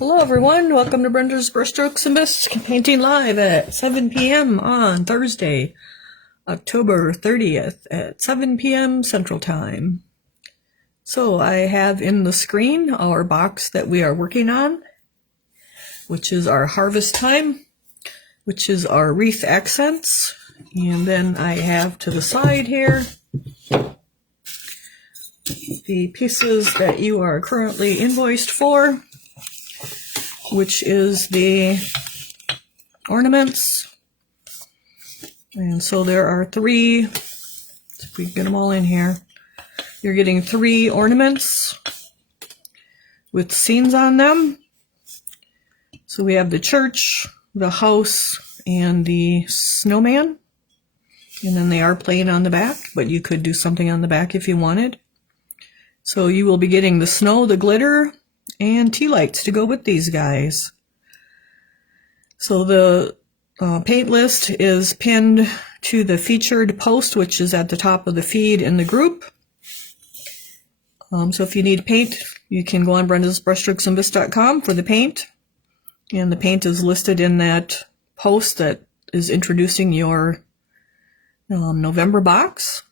Hello everyone, welcome to Brenda's Brushstrokes and Bisques painting live at 7 p.m. on Thursday, October 30th at 7 p.m. Central Time. So I have in the screen our box that we are working on, which is our Harvest Time, which is our wreath accents. And then I have to the side here the pieces that you are currently invoiced for, which is the ornaments. And so there are three, if we get them all in here, you're getting 3 ornaments with scenes on them. So we have the church, the house, and the snowman. And then they are plain on the back, but you could do something on the back if you wanted. So you will be getting the snow, the glitter, and tea lights to go with these guys. So the paint list is pinned to the featured post, which is at the top of the feed in the group. So if you need paint, you can go on brendasbrushstrokesandbisques.com for the paint. And the paint is listed in that post that is introducing your November box.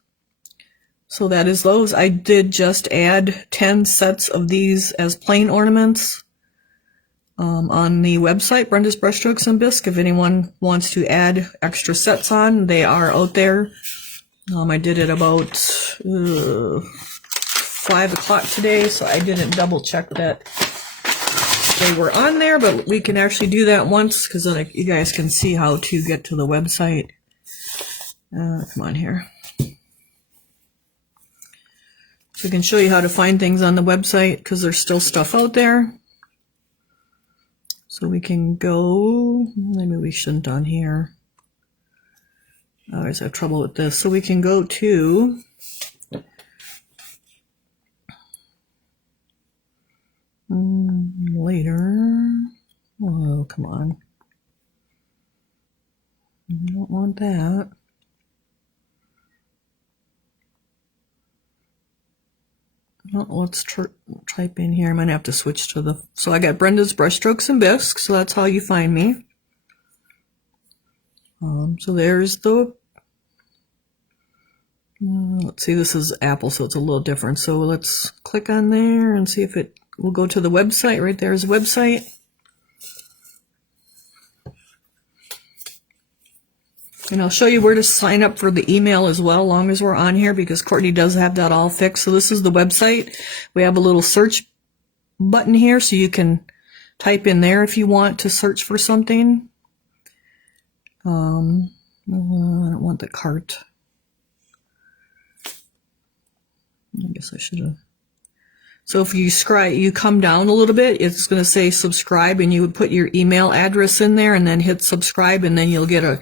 So that is those. I did just add 10 sets of these as plain ornaments on the website, Brenda's Brushstrokes and Bisques. If anyone wants to add extra sets on, they are out there. I did it about 5 o'clock today, so I didn't double check that they were on there, but we can actually do that once because then you guys can see how to get to the website. Come on here. So I can show you how to find things on the website because there's still stuff out there. So we can go, maybe we shouldn't on here. I always have trouble with this. So we can go to later. Oh, come on. I don't want that. Well, let's type in here. I'm going to have to switch to the... So I got Brenda's Brushstrokes and Bisques, so that's how you find me. So there's the... let's see, this is Apple, so it's a little different. So let's click on there and see if it will go to the website. Right there is the website. And I'll show you where to sign up for the email as well, long as we're on here, because Courtney does have that all fixed. So this is the website. We have a little search button here, so you can type in there if you want to search for something. I don't want the cart. I guess I should have. So if you come down a little bit, it's going to say subscribe, and you would put your email address in there and then hit subscribe, and then you'll get a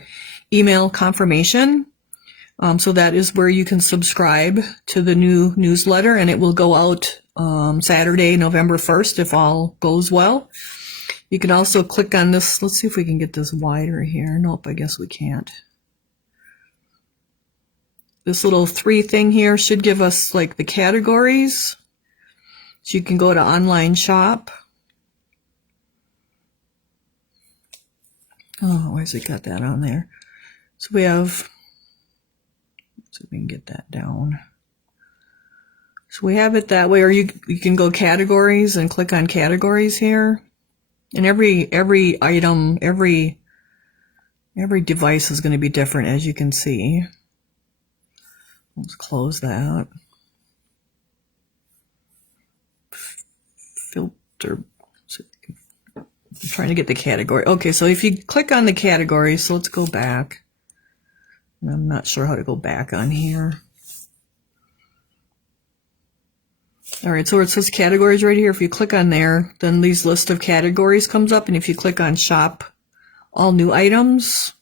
email confirmation. So that is where you can subscribe to the new newsletter, and it will go out Saturday, November 1st, if all goes well. You can also click on this. Let's see if we can get this wider here. Nope, I guess we can't. This little 3 thing here should give us like the categories. So you can go to online shop. Oh, where's it got that on there? So we have, let's see if we can get that down. So we have it that way, or you can go categories and click on categories here. And every item, every device is going to be different, as you can see. Let's close that. Filter. I'm trying to get the category. Okay, so if you click on the category, so let's go back. I'm not sure how to go back on here. All right, so where it says categories right here, if you click on there, then these list of categories comes up, and if you click on shop all new items,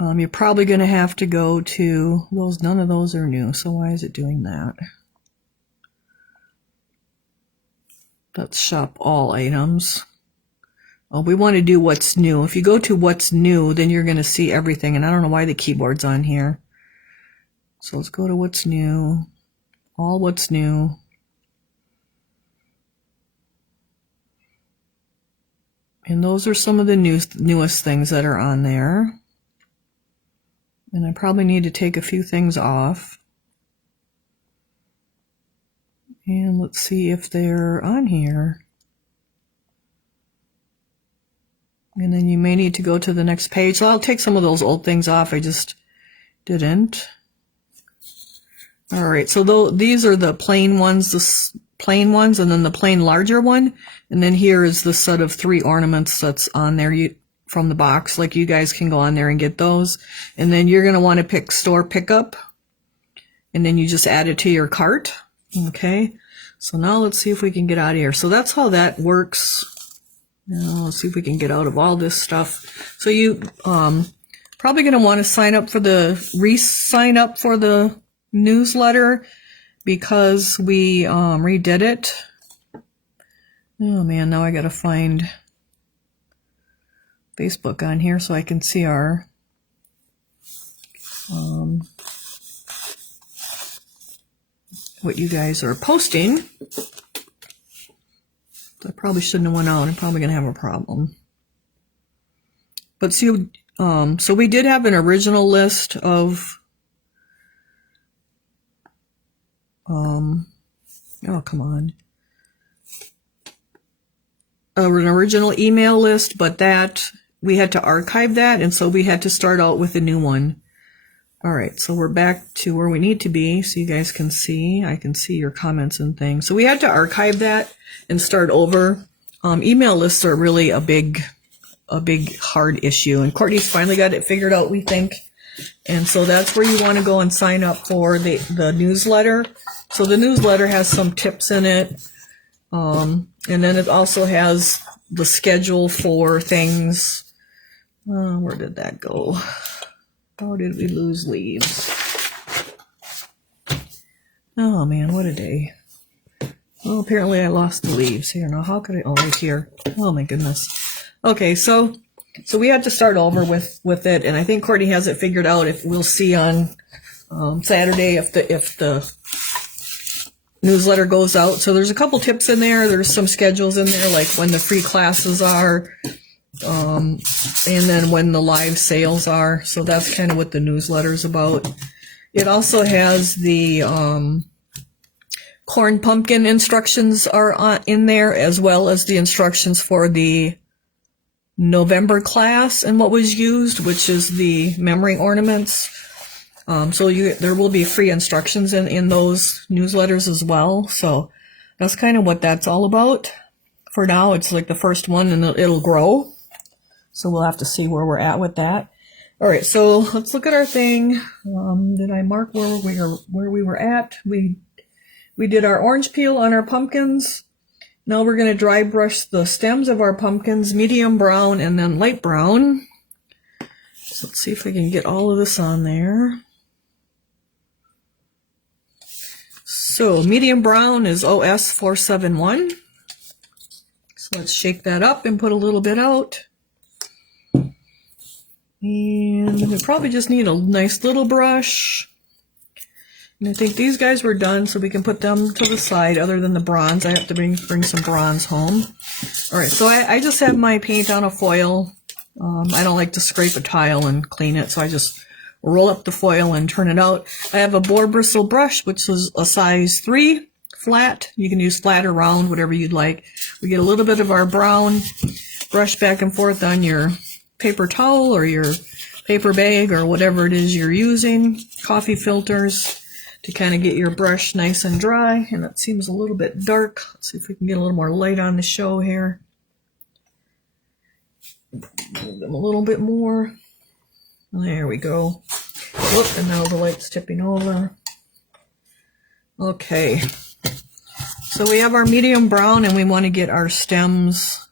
you're probably going to have to go to those. None of those are new, so why is it doing that? Let's shop all items. Oh, we want to do what's new. If you go to what's new, then you're going to see everything. And I don't know why the keyboard's on here. So let's go to what's new. All what's new. And those are some of the newest things that are on there. And I probably need to take a few things off. And let's see if they're on here. And then you may need to go to the next page. So I'll take some of those old things off. I just didn't. All right, so these are the plain ones, and then the plain larger one. And then here is the set of 3 ornaments that's on there from the box. Like, you guys can go on there and get those. And then you're going to want to pick store pickup. And then you just add it to your cart. Okay, so now let's see if we can get out of here. So that's how that works. Now let's see if we can get out of all this stuff. So you probably going to want to re-sign up for the newsletter, because we redid it. Oh man, now I gotta find Facebook on here so I can see our what you guys are posting. I probably shouldn't have went out. I'm probably gonna have a problem. But see, so we did have an original list of oh, come on. An original email list, but that we had to archive that, and so we had to start out with a new one. All right, so we're back to where we need to be, so you guys can see. I can see your comments and things. So we had to archive that and start over. Email lists are really a big hard issue, and Courtney's finally got it figured out, we think. And so that's where you want to go and sign up for the newsletter. So the newsletter has some tips in it. And then it also has the schedule for things. Where did that go? How did we lose leaves? Oh man, what a day. Well, apparently I lost the leaves here. Now how could I, oh, right here. Oh my goodness. Okay, so we had to start over with it, and I think Courtney has it figured out. If we'll see on Saturday if the newsletter goes out. So there's a couple tips in there. There's some schedules in there, like when the free classes are, and then when the live sales are. So that's kind of what the newsletter's about. It also has the corn pumpkin instructions are in there, as well as the instructions for the November class and what was used, which is the memory ornaments. So there will be free instructions in those newsletters as well. So that's kind of what that's all about. For now, it's like the first one, and it'll grow. So we'll have to see where we're at with that. All right, so let's look at our thing. Did I mark where we were at? We did our orange peel on our pumpkins. Now we're going to dry brush the stems of our pumpkins, medium brown and then light brown. So let's see if I can get all of this on there. So medium brown is OS 471. So let's shake that up and put a little bit out. And we probably just need a nice little brush. And I think these guys were done, so we can put them to the side. Other than the bronze, I have to bring some bronze home. All right, so I just have my paint on a foil. I don't like to scrape a tile and clean it, so I just roll up the foil and turn it out. I have a boar bristle brush, which is a size 3, flat. You can use flat or round, whatever you'd like. We get a little bit of our brown, brush back and forth on your paper towel or your paper bag or whatever it is you're using. Coffee filters to kind of get your brush nice and dry. And that seems a little bit dark. Let's see if we can get a little more light on the show here. Move them a little bit more. There we go. Whoop, and now the light's tipping over. Okay. So we have our medium brown, and we want to get our stems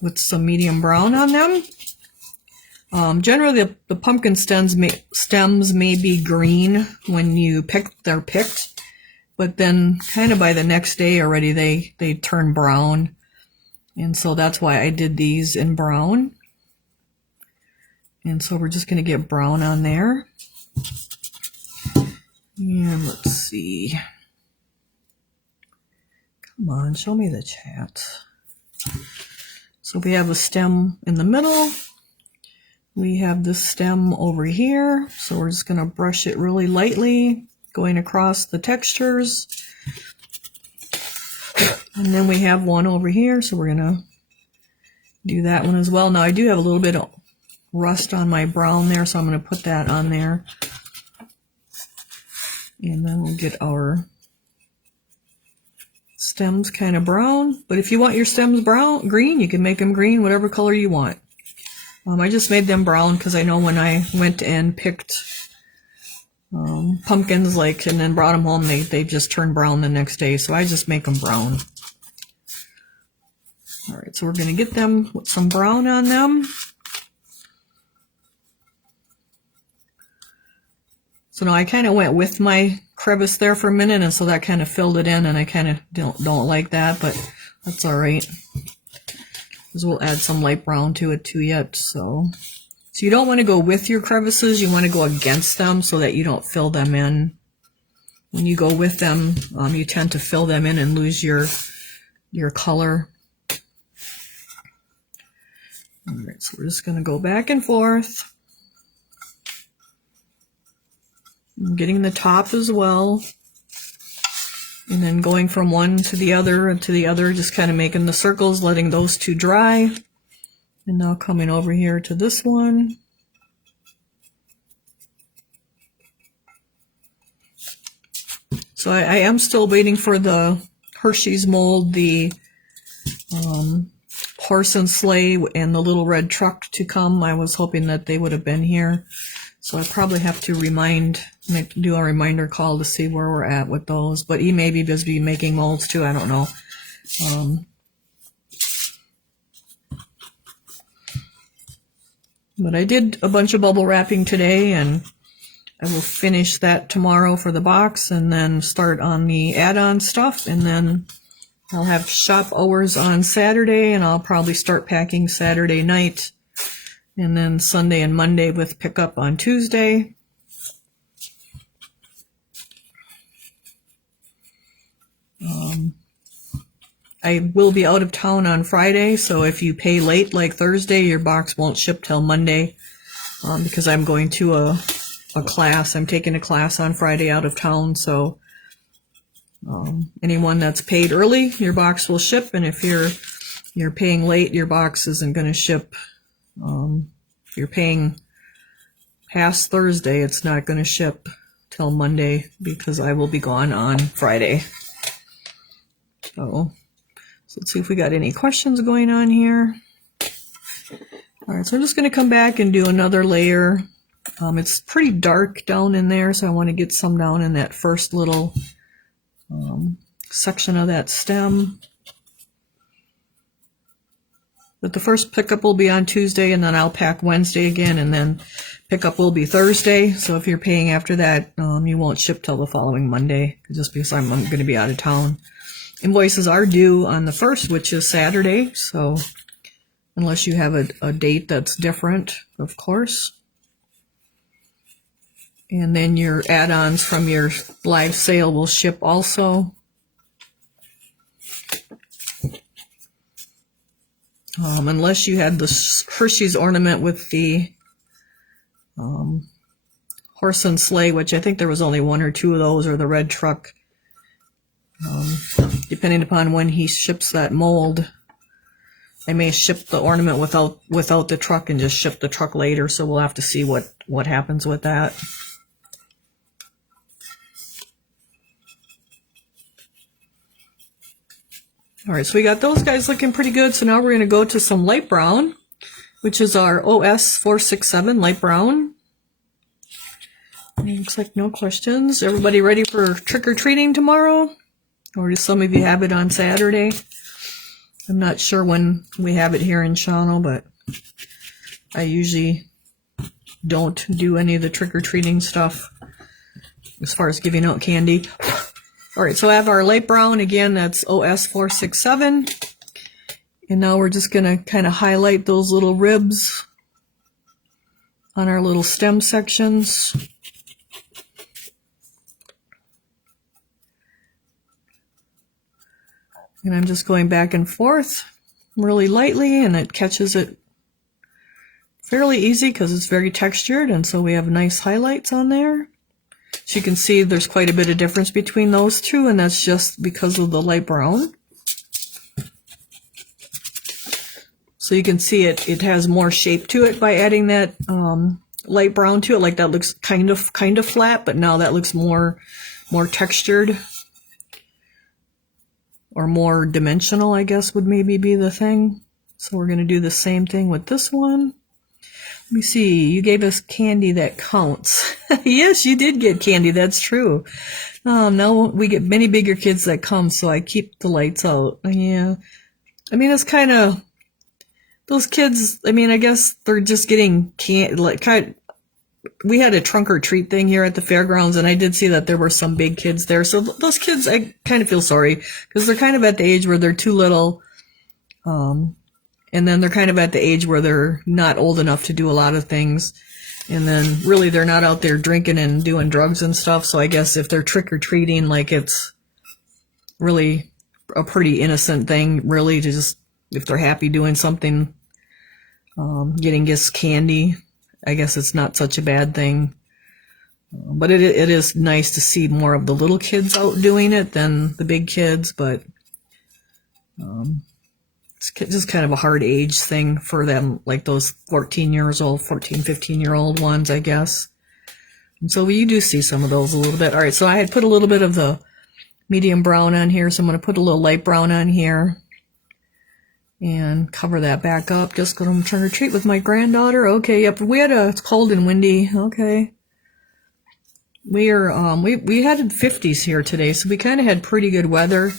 with some medium brown on them. Generally, the pumpkin stems may be green when they're picked, but then kind of by the next day already they turn brown, and so that's why I did these in brown. And so we're just going to get brown on there. And let's see. Come on, show me the chat. So we have a stem in the middle. We have this stem over here. So we're just going to brush it really lightly, going across the textures. And then we have one over here. So we're going to do that one as well. Now I do have a little bit of rust on my brown there, so I'm going to put that on there. And then we'll get our stems kind of brown. But if you want your stems green, you can make them green, whatever color you want. I just made them brown because I know when I went and picked pumpkins, and then brought them home, they just turn brown the next day. So I just make them brown. All right, so we're going to get them with some brown on them. So now I kind of went with my crevice there for a minute, and so that kind of filled it in, and I kind of don't like that, but that's all right. Because we'll add some light brown to it too yet. So you don't want to go with your crevices, you want to go against them so that you don't fill them in. When you go with them, you tend to fill them in and lose your color. All right, so we're just going to go back and forth. I'm getting the top as well. And then going from one to the other and to the other, just kind of making the circles, letting those two dry. And now coming over here to this one. So I am still waiting for the Hershey's mold, the horse and sleigh, and the little red truck to come. I was hoping that they would have been here. So I probably have to do a reminder call to see where we're at with those. But he may be busy making molds too, I don't know. But I did a bunch of bubble wrapping today, and I will finish that tomorrow for the box and then start on the add-on stuff. And then I'll have shop hours on Saturday, and I'll probably start packing Saturday night. And then Sunday and Monday with pickup on Tuesday. I will be out of town on Friday, so if you pay late like Thursday, your box won't ship till Monday because I'm going to a class. I'm taking a class on Friday out of town, so anyone that's paid early, your box will ship, and if you're paying late, your box isn't going to ship. If you're paying past Thursday, it's not going to ship till Monday because I will be gone on Friday. So let's see if we got any questions going on here. All right, so I'm just going to come back and do another layer. It's pretty dark down in there, so I want to get some down in that first little section of that stem. But the first pickup will be on Tuesday, and then I'll pack Wednesday again, and then pickup will be Thursday. So if you're paying after that, you won't ship till the following Monday, just because I'm going to be out of town. Invoices are due on the 1st, which is Saturday, so unless you have a date that's different, of course. And then your add-ons from your live sale will ship also. Unless you had the Hershey's ornament with the horse and sleigh, which I think there was only one or two of those, or the red truck. Depending upon when he ships that mold, I may ship the ornament without the truck and just ship the truck later, so we'll have to see what happens with that. All right, so we got those guys looking pretty good. So now we're going to go to some light brown, which is our OS 467 light brown. Looks like no questions. Everybody ready for trick-or-treating tomorrow? Or do some of you have it on Saturday? I'm not sure when we have it here in Shawano, but I usually don't do any of the trick-or-treating stuff as far as giving out candy. All right, so I have our light brown. Again, that's OS 467. And now we're just going to kind of highlight those little ribs on our little stem sections. And I'm just going back and forth really lightly, and it catches it fairly easy because it's very textured, and so we have nice highlights on there. So you can see there's quite a bit of difference between those two, and that's just because of the light brown. So you can see it has more shape to it by adding that light brown to it. Like that looks kind of flat, but now that looks more textured, or more dimensional, I guess would maybe be the thing. So we're going to do the same thing with this one. Let me see, you gave us candy that counts. Yes, you did get candy, that's true. Now we get many bigger kids that come, so I keep the lights out. Yeah. I mean, it's kind of, those kids, I mean, I guess they're just getting we had a trunk or treat thing here at the fairgrounds, and I did see that there were some big kids there. So those kids, I kind of feel sorry, because they're kind of at the age where they're too little. And then they're kind of at the age where they're not old enough to do a lot of things. And then really they're not out there drinking and doing drugs and stuff. So I guess if they're trick-or-treating, like, it's really a pretty innocent thing, really, to just, if they're happy doing something, getting gifts, candy, I guess it's not such a bad thing. But it is nice to see more of the little kids out doing it than the big kids, but it's just kind of a hard age thing for them, like those 15 year old ones, I guess. And so you do see some of those a little bit. All right, so I had put a little bit of the medium brown on here, so I'm going to put a little light brown on here and cover that back up. Just going to turn or treat with my granddaughter. Okay, yep, it's cold and windy. Okay. We had 50s here today, so we kind of had pretty good weather.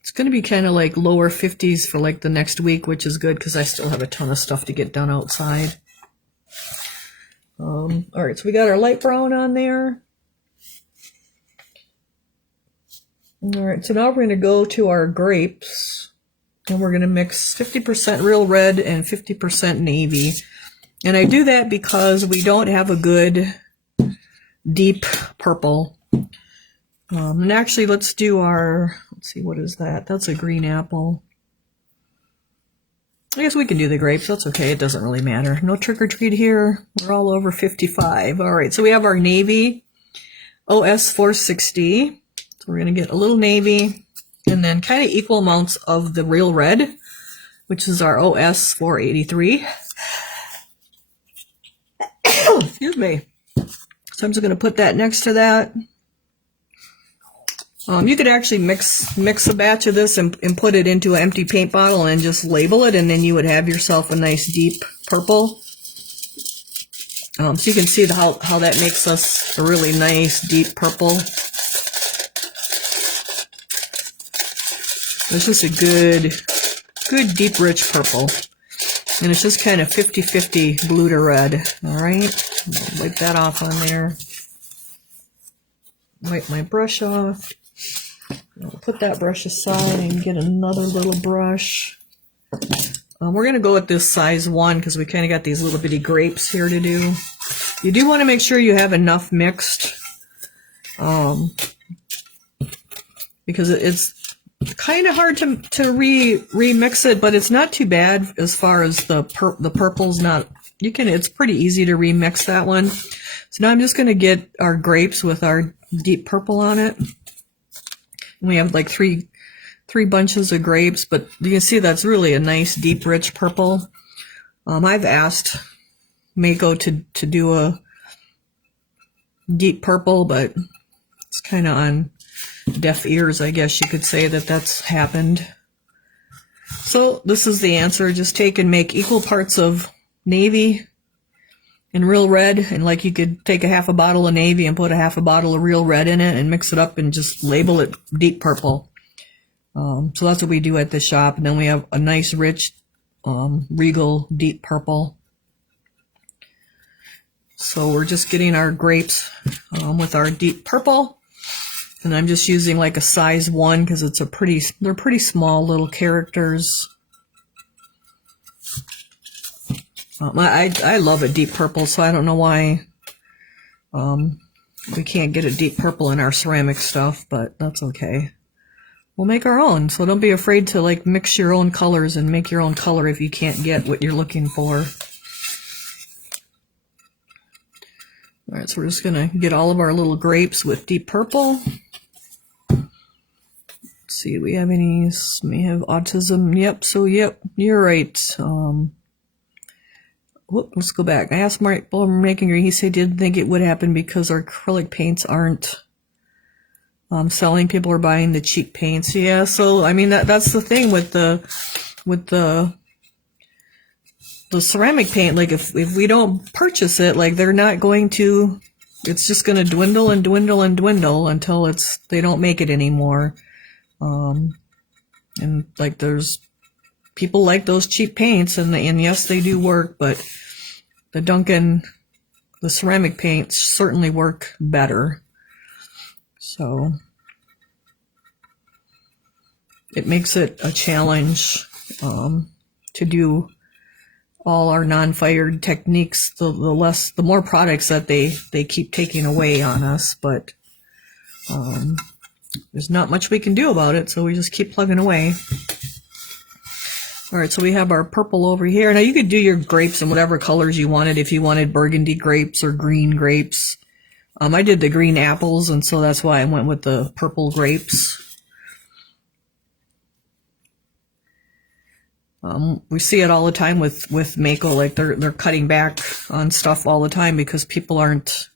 It's going to be kind of like lower 50s for like the next week, which is good because I still have a ton of stuff to get done outside. All right, so we got our light brown on there. All right, so now we're going to go to our grapes, and we're going to mix 50% real red and 50% navy. And I do that because we don't have a good deep purple. And actually, let's do let's see, what is that? That's a green apple. I guess we can do the grapes. That's okay. It doesn't really matter. No trick-or-treat here. We're all over 55. All right, so we have our navy OS 460. So we're going to get a little navy and then kind of equal amounts of the real red, which is our OS 483. Excuse me. So I'm just going to put that next to that. You could actually mix a batch of this and put it into an empty paint bottle and just label it, and then you would have yourself a nice deep purple. So you can see how that makes us a really nice deep purple. It's just a good deep rich purple. And it's just kind of 50-50 blue to red. All right, wipe that off on there. Wipe my brush off. I'll put that brush aside and get another little brush. We're going to go with this size 1 because we kind of got these little bitty grapes here to do. You do want to make sure you have enough mixed, because it's kind of hard to remix it, but it's not too bad as far as the purple's not. It's pretty easy to remix that one. So now I'm just going to get our grapes with our deep purple on it. We have like three bunches of grapes, but you can see that's really a nice deep rich purple. I've asked Mako to do a deep purple, but it's kind of on deaf ears, I guess you could say that's happened. So this is the answer. Just take and make equal parts of navy and real red, and like you could take a half a bottle of navy and put a half a bottle of real red in it and mix it up and just label it deep purple. So that's what we do at the shop. And then we have a nice rich regal deep purple. So we're just getting our grapes with our deep purple, and I'm just using like a size 1 because they're pretty small little characters. I love a deep purple, so I don't know why we can't get a deep purple in our ceramic stuff, but that's okay. we'll make our own. So don't be afraid to like mix your own colors and make your own color if you can't get what you're looking for. All right, so we're just gonna get all of our little grapes with deep purple. Let's see, do we have any? May have autism. Yep. So yep, you're right. Whoop, let's go back. I asked Mark making her. He said he didn't think it would happen because our acrylic paints aren't selling. People are buying the cheap paints. Yeah. So I mean that's the thing with the ceramic paint. Like if we don't purchase it, like they're not going to. It's just going to dwindle and dwindle and dwindle until they don't make it anymore. And like there's people like those cheap paints, and yes, they do work, but the ceramic paints certainly work better. So it makes it a challenge to do all our non-fired techniques. The more products that they keep taking away on us, but there's not much we can do about it, so we just keep plugging away. All right, so we have our purple over here. Now you could do your grapes in whatever colors you wanted. If you wanted burgundy grapes or green grapes. I did the green apples, and so that's why I went with the purple grapes. We see it all the time with Mako, like they're cutting back on stuff all the time because people aren't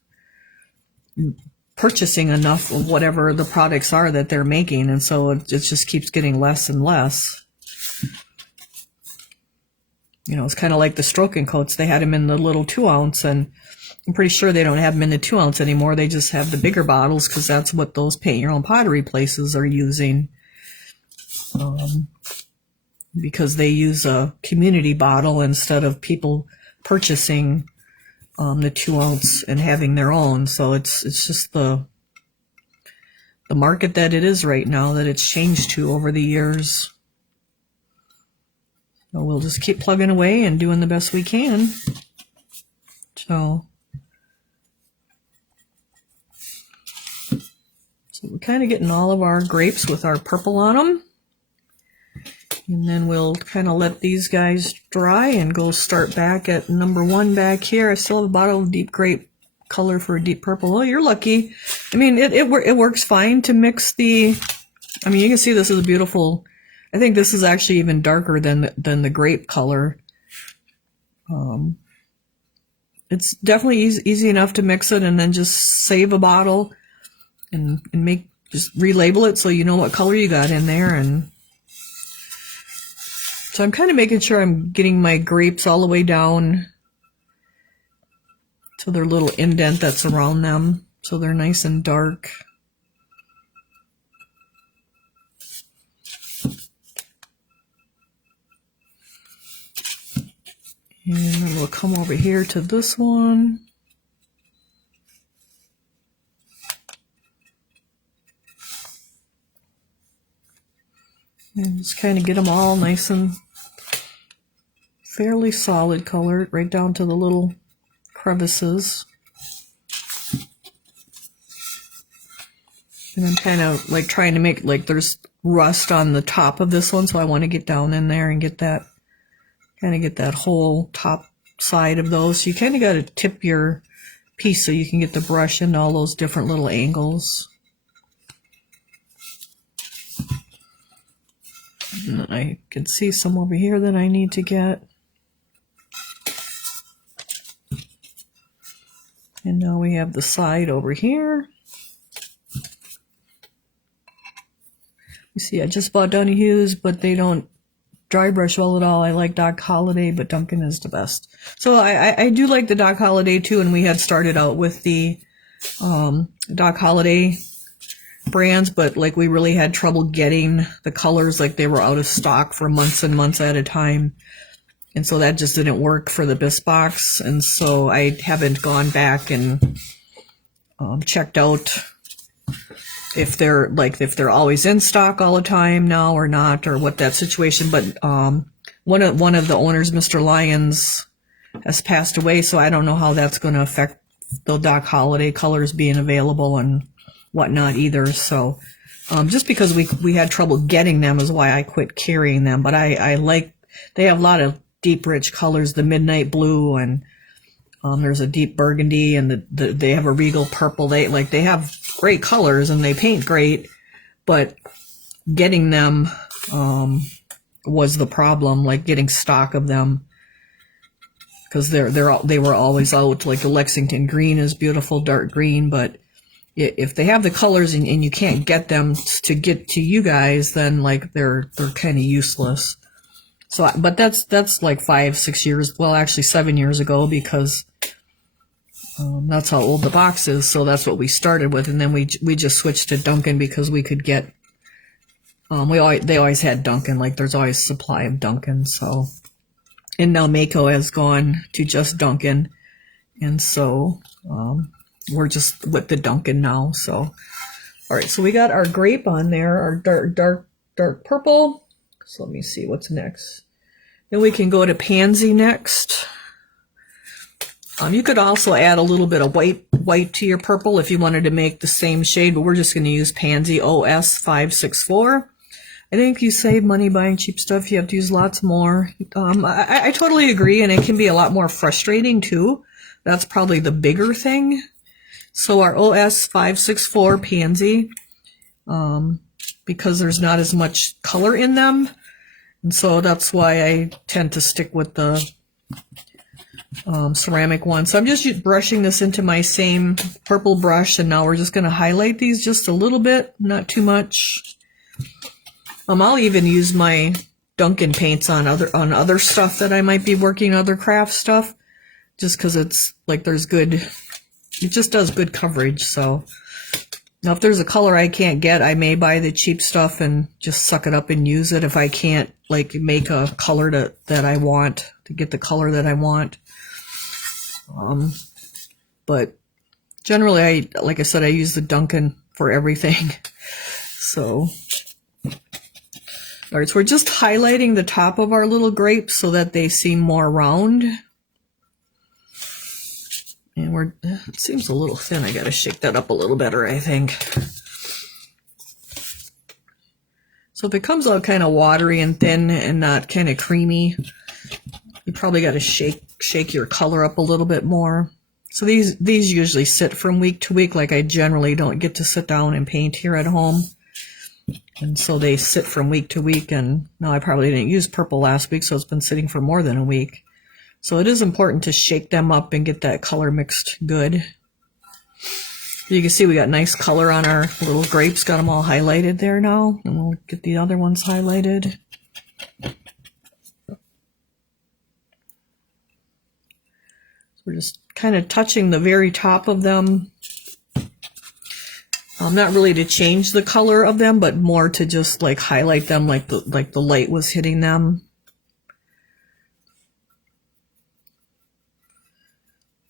purchasing enough of whatever the products are that they're making, and so it just keeps getting less and less. You know, it's kind of like the stroking coats. They had them in the little 2-ounce, and I'm pretty sure they don't have them in the 2-ounce anymore. They just have the bigger bottles because that's what those paint your own pottery places are using. Because they use a community bottle instead of people purchasing the 2-ounce and having their own. So it's just the market that it is right now that it's changed to over the years. So we'll just keep plugging away and doing the best we can. So we're kind of getting all of our grapes with our purple on them. And then we'll kind of let these guys dry and go start back at number 1 back here. I still have a bottle of deep grape color for a deep purple. Oh, you're lucky. I mean, it works fine to mix the... I mean, you can see this is a beautiful... I think this is actually even darker than the grape color. It's definitely easy enough to mix it and then just save a bottle and just relabel it so you know what color you got in there. And so I'm kind of making sure I'm getting my grapes all the way down to their little indent that's around them, so they're nice and dark. And then we'll come over here to this one. And just kind of get them all nice and fairly solid colored, right down to the little crevices. And I'm kind of like trying to make, like there's rust on the top of this one, so I want to get down in there and get that, kind of get that whole top side of those. So you kind of got to tip your piece so you can get the brush into all those different little angles. And I can see some over here that I need to get. And now we have the side over here. You see, I just bought Donahue, but they don't dry brush well at all. I like Doc Holliday, but Duncan is the best. So I do like the Doc Holliday too, and we had started out with the Doc Holliday brands, but like we really had trouble getting the colors. Like they were out of stock for months and months at a time, and so that just didn't work for the Bisque box. And so I haven't gone back and checked out if they're always in stock all the time now or not, or what that situation. But one of the owners, Mr. Lyons, has passed away, so I don't know how that's going to affect the Doc Holliday colors being available and whatnot either. So just because we had trouble getting them is why I quit carrying them. But I like, they have a lot of deep, rich colors, the midnight blue, and there's a deep burgundy, and they have a regal purple. They have great colors and they paint great, but getting them was the problem, like getting stock of them, because they were always out. Like the Lexington green is beautiful, dark green, but if they have the colors and you can't get them to get to you guys, then like they're kind of useless. So, but that's like 5-6 years, well actually 7 years ago, because that's how old the box is. So that's what we started with, and then we just switched to Dunkin' because we could get they always had Dunkin', like there's always supply of Dunkin'. So, and now Mako has gone to just Dunkin', and so we're just with the Dunkin' now. So, all right, so we got our grape on there, our dark purple. So let me see what's next. Then we can go to pansy next. You could also add a little bit of white to your purple if you wanted to make the same shade, but we're just going to use pansy OS 564. I think you save money buying cheap stuff. You have to use lots more. I totally agree, and it can be a lot more frustrating too. That's probably the bigger thing. So our OS 564 pansy, because there's not as much color in them, and so that's why I tend to stick with the ceramic one. So I'm just brushing this into my same purple brush, and now we're just going to highlight these just a little bit, not too much. I'll even use my Dunkin' paints on other stuff that I might be working, other craft stuff, just because it's like it just does good coverage. So now if there's a color I can't get, I may buy the cheap stuff and just suck it up and use it if I can't like make a color that I want, to get the color that I want. But generally, like I said, I use the Dunkin' for everything. So, all right, so we're just highlighting the top of our little grapes so that they seem more round. And it seems a little thin. I got to shake that up a little better, I think. So if it comes out kind of watery and thin and not kind of creamy, you probably got to shake your color up a little bit more. So these usually sit from week to week. Like I generally don't get to sit down and paint here at home. And so they sit from week to week, and now I probably didn't use purple last week, so it's been sitting for more than a week. So it is important to shake them up and get that color mixed good. You can see we got nice color on our little grapes, got them all highlighted there now, and we'll get the other ones highlighted. We're just kind of touching the very top of them. Not really to change the color of them, but more to just like highlight them, like the light was hitting them.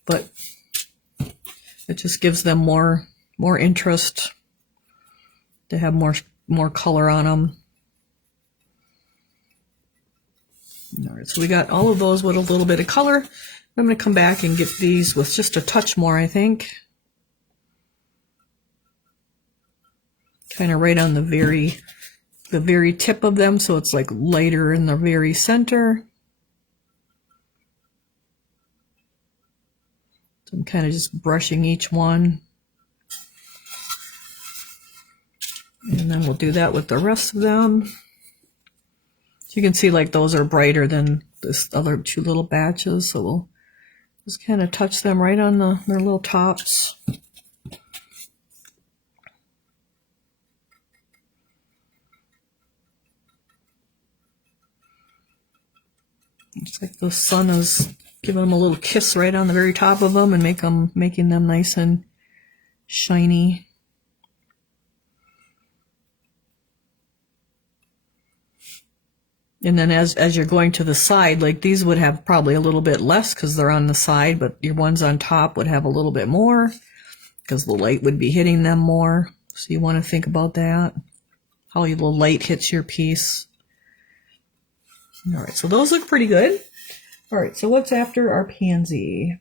But it just gives them more interest to have more color on them. All right, so we got all of those with a little bit of color. I'm going to come back and get these with just a touch more, I think. Kind of right on the very tip of them, so it's like lighter in the very center. So I'm kind of just brushing each one. And then we'll do that with the rest of them. So you can see like those are brighter than this other two little batches, so we'll just kind of touch them right on their little tops. It's like the sun is giving them a little kiss right on the very top of them and making them nice and shiny. And then as you're going to the side, like these would have probably a little bit less because they're on the side, but your ones on top would have a little bit more because the light would be hitting them more. So you want to think about that, how the light hits your piece. All right, so those look pretty good. All right, so what's after our pansy?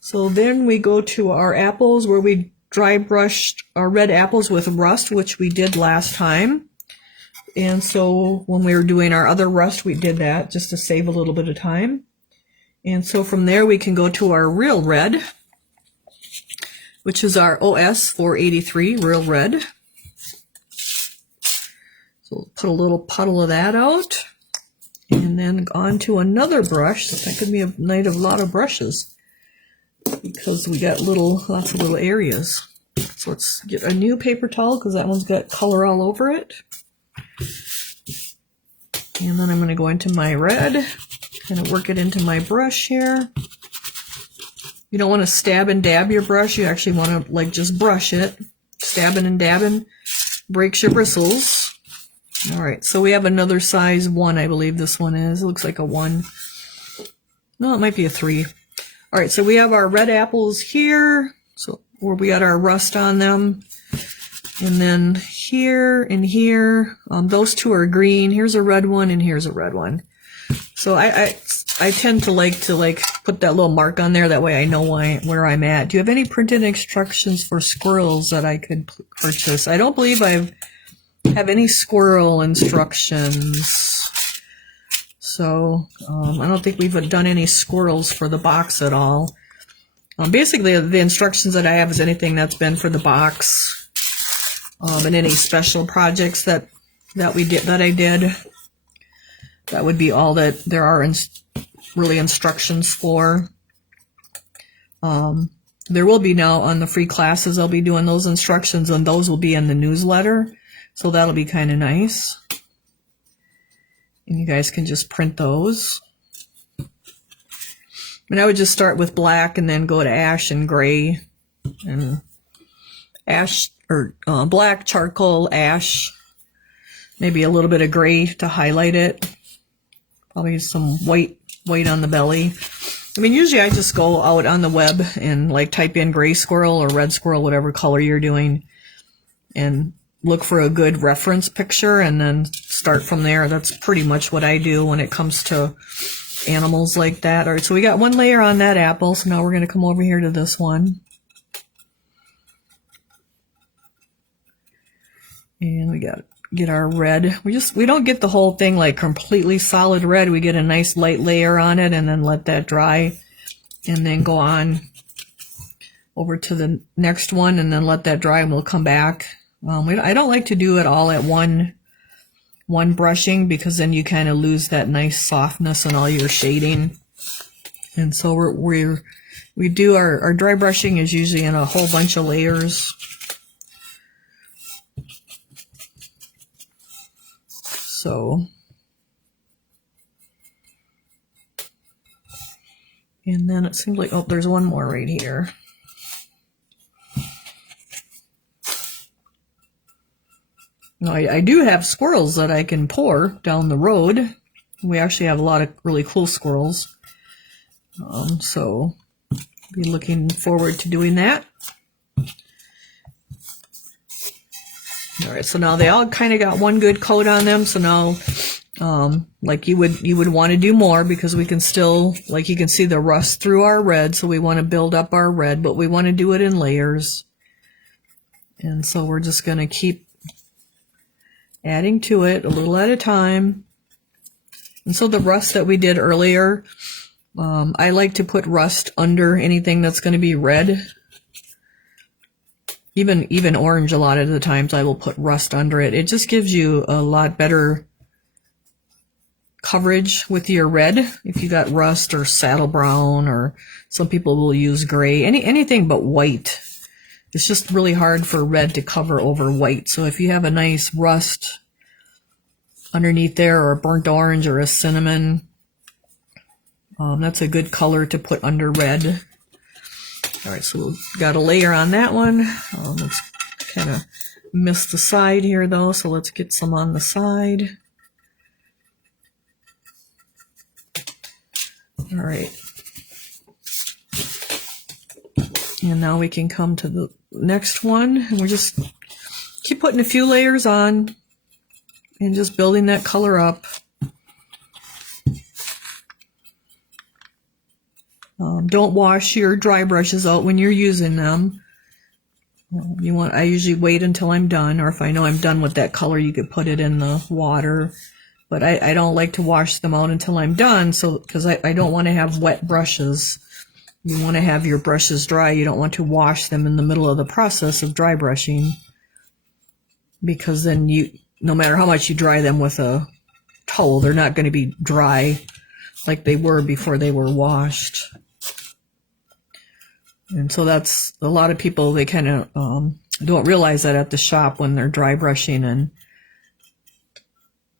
So then we go to our apples where we dry brushed our red apples with rust, which we did last time. And so when we were doing our other rust, we did that just to save a little bit of time. And so from there we can go to our real red, which is our OS 483 real red. So we'll put a little puddle of that out. And then on to another brush. That could be a night of a lot of brushes because we got lots of little areas. So let's get a new paper towel because that one's got color all over it. And then I'm going to go into my red, kind of work it into my brush here. You don't want to stab and dab your brush. You actually want to just brush it. Stabbing and dabbing breaks your bristles. All right, so we have another size 1, I believe this one is. It looks like a 1. No, it might be a 3. All right, so we have our red apples here, so where we got our rust on them. And then here and here, those two are green. Here's a red one and here's a red one. So I tend to put that little mark on there. That way I know where I'm at. Do you have any printed instructions for squirrels that I could purchase? I don't believe I have any squirrel instructions. So I don't think we've done any squirrels for the box at all. Basically, the instructions that I have is anything that's been for the box. And any special projects that I did, that would be all that there are really instructions for. There will be now on the free classes, I'll be doing those instructions, and those will be in the newsletter, so that'll be kind of nice. And you guys can just print those. And I would just start with black and then go to ash and gray, and ash or black, charcoal, ash, maybe a little bit of gray to highlight it. Probably some white on the belly. I mean, usually I just go out on the web and type in gray squirrel or red squirrel, whatever color you're doing, and look for a good reference picture and then start from there. That's pretty much what I do when it comes to animals like that. All right, so we got one layer on that apple, so now we're going to come over here to this one. And we get our red. We don't get the whole thing completely solid red. We get a nice light layer on it and then let that dry, and then go on over to the next one and then let that dry, and we'll come back. I don't like to do it all at one brushing because then you kind of lose that nice softness and all your shading. And so we do our dry brushing is usually in a whole bunch of layers. So, and then it seems like, oh, there's one more right here. Now, I do have squirrels that I can pour down the road. We actually have a lot of really cool squirrels. So, be looking forward to doing that. All right, so now they all kind of got one good coat on them. So now, you would want to do more because we can still, you can see the rust through our red. So we want to build up our red, but we want to do it in layers. And so we're just going to keep adding to it a little at a time. And so the rust that we did earlier, I like to put rust under anything that's going to be red. Even orange, a lot of the times I will put rust under it. It just gives you a lot better coverage with your red. If you got rust or saddle brown, or some people will use gray, anything but white. It's just really hard for red to cover over white. So if you have a nice rust underneath there, or a burnt orange or a cinnamon, that's a good color to put under red. All right, so we've got a layer on that one. Let's kind of miss the side here though, so let's get some on the side. All right. And now we can come to the next one, and we're just keep putting a few layers on and just building that color up. Don't wash your dry brushes out when you're using them. I usually wait until I'm done, or if I know I'm done with that color, you could put it in the water. But I don't like to wash them out until I'm done, so because I don't want to have wet brushes. You want to have your brushes dry. You don't want to wash them in the middle of the process of dry brushing, because then no matter how much you dry them with a towel, they're not going to be dry like they were before they were washed. And so that's a lot of people, they kind of don't realize that at the shop when they're dry brushing, and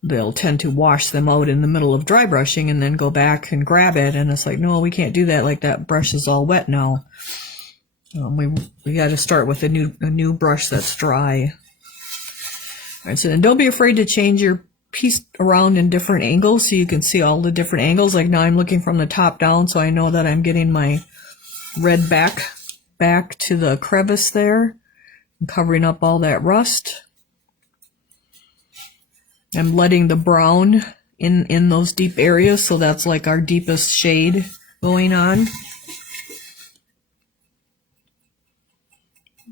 they'll tend to wash them out in the middle of dry brushing and then go back and grab it, and it's like, no, we can't do that. Like, that brush is all wet now. We got to start with a new brush that's dry. All right, so then don't be afraid to change your piece around in different angles so you can see all the different angles. Like now I'm looking from the top down, so I know that I'm getting my red back to the crevice there and covering up all that rust. I'm letting the brown in those deep areas, so that's like our deepest shade going on.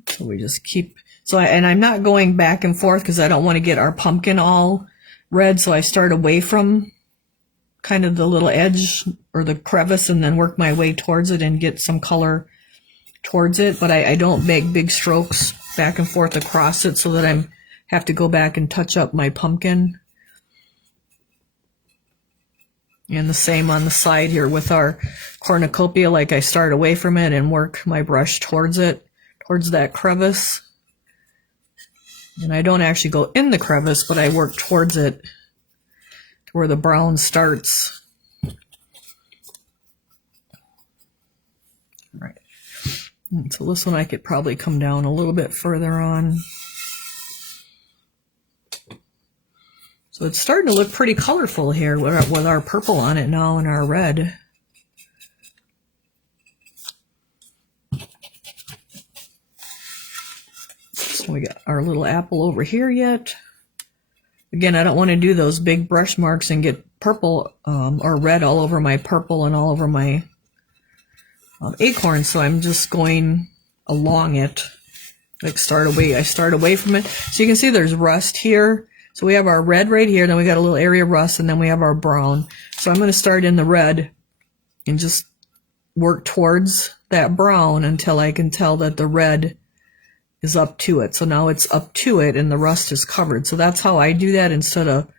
So we just keep, and I'm not going back and forth because I don't want to get our pumpkin all red, so I start away from kind of the little edge or the crevice and then work my way towards it and get some color towards it, but I don't make big strokes back and forth across it so that I have to go back and touch up my pumpkin. And the same on the side here with our cornucopia, like I start away from it and work my brush towards it, towards that crevice. And I don't actually go in the crevice, but I work towards it to where the brown starts. All right. And so this one I could probably come down a little bit further on. So it's starting to look pretty colorful here with our purple on it now and our red. So we got our little apple over here yet. Again, I don't want to do those big brush marks and get purple or red all over my purple and all over my acorn, so I'm just going along it. Like I start away from it. So you can see there's rust here. So we have our red right here, then we got a little area of rust, and then we have our brown. So I'm going to start in the red and just work towards that brown until I can tell that the red is up to it. So now it's up to it and the rust is covered. So that's how I do that, instead of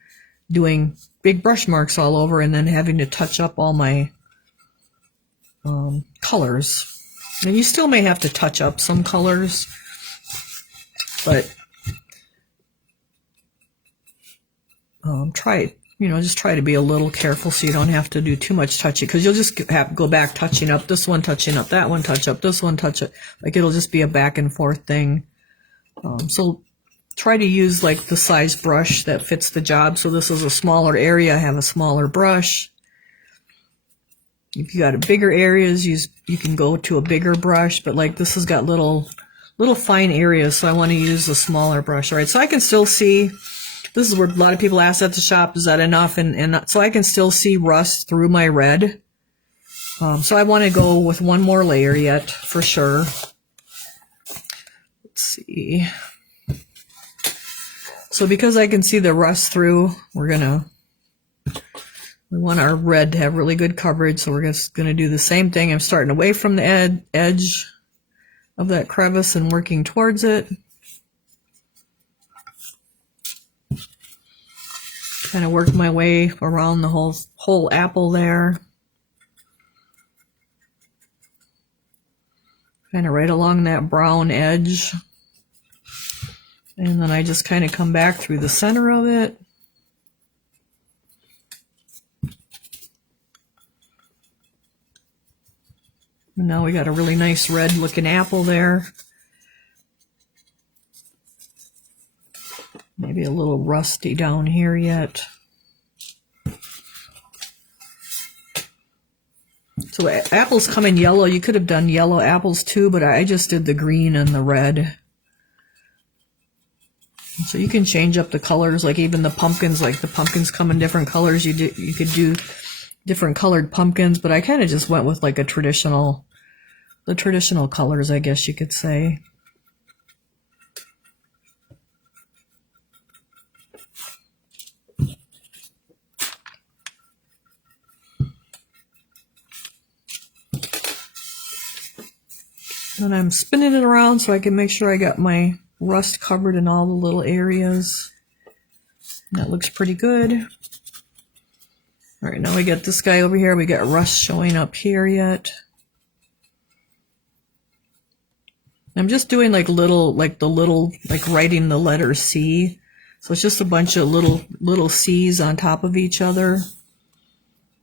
doing big brush marks all over and then having to touch up all my colors. And you still may have to touch up some colors, but just try to be a little careful so you don't have to do too much touching, because you'll just have to go back touching up this one, touching up that one, touch up this one, touch it. Like, it'll just be a back and forth thing. So try to use like the size brush that fits the job. So this is a smaller area, have a smaller brush. If you got a bigger areas, you can go to a bigger brush, but like this has got little fine areas, so I want to use a smaller brush. All right, so I can still see. This is where a lot of people ask at the shop, is that enough? And so I can still see rust through my red. So I want to go with one more layer yet, for sure. Let's see. So because I can see the rust through, we want our red to have really good coverage, so we're just going to do the same thing. I'm starting away from the edge of that crevice and working towards it. Kind of work my way around the whole apple there. Kind of right along that brown edge. And then I just kind of come back through the center of it. And now we got a really nice red looking apple there. Maybe a little rusty down here yet. So apples come in yellow. You could have done yellow apples too, but I just did the green and the red. So you can change up the colors, like even the pumpkins, like the pumpkins come in different colors. You could do different colored pumpkins, but I kind of just went with like the traditional colors, I guess you could say. And I'm spinning it around so I can make sure I got my rust covered in all the little areas. That looks pretty good. All right, now we got this guy over here. We got rust showing up here yet. I'm just doing like writing the letter C. So it's just a bunch of little C's on top of each other.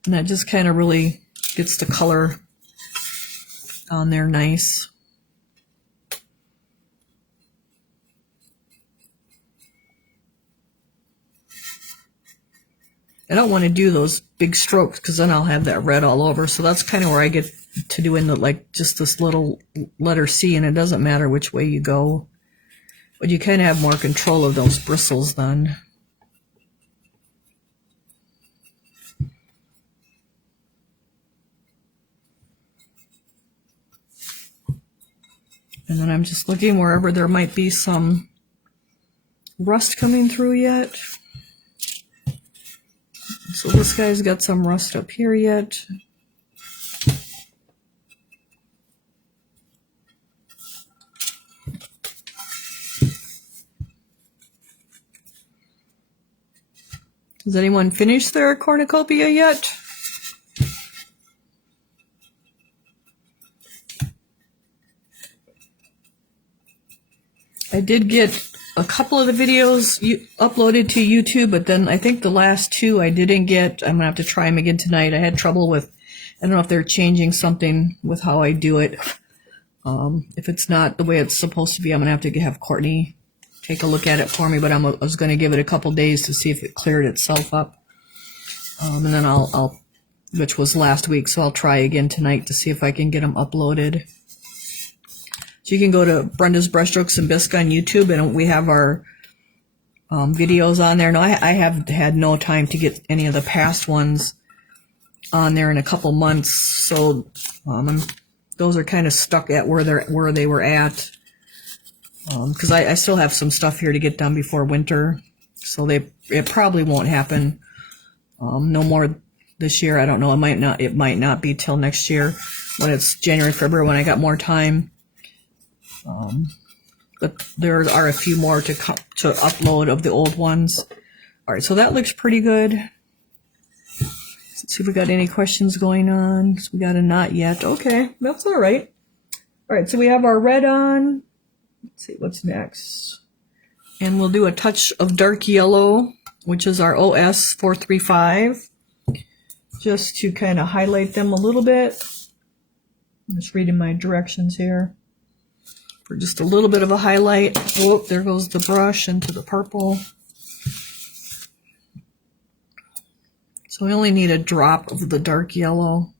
And that just kind of really gets the color on there nice. I don't want to do those big strokes because then I'll have that red all over. So that's kind of where I get to doing just this little letter C, and it doesn't matter which way you go. But you kind of have more control of those bristles then. And then I'm just looking wherever there might be some rust coming through yet. So this guy's got some rust up here yet. Has anyone finished their cornucopia yet? I did get a couple of the videos uploaded to YouTube, but then I think the last two I didn't get. I'm going to have to try them again tonight. I had trouble with, I don't know if they're changing something with how I do it. If it's not the way it's supposed to be, I'm going to have to have Courtney take a look at it for me, but I was going to give it a couple days to see if it cleared itself up. And then I'll, which was last week, so I'll try again tonight to see if I can get them uploaded. So you can go to Brenda's Brushstrokes and Bisque on YouTube, and we have our videos on there. Now, I have had no time to get any of the past ones on there in a couple months, so those are kind of stuck at where they were at. Because I still have some stuff here to get done before winter, so it probably won't happen no more this year. I don't know. It might not be till next year when it's January, February, when I got more time. But there are a few more to upload of the old ones. All right, so that looks pretty good. Let's see if we got any questions going on. So we got a not yet. Okay, that's all right. All right, so we have our red on. Let's see what's next. And we'll do a touch of dark yellow, which is our OS 435, just to kind of highlight them a little bit. I'm just reading my directions here. For just a little bit of a highlight. Whoop, there goes the brush into the purple. So we only need a drop of the dark yellow.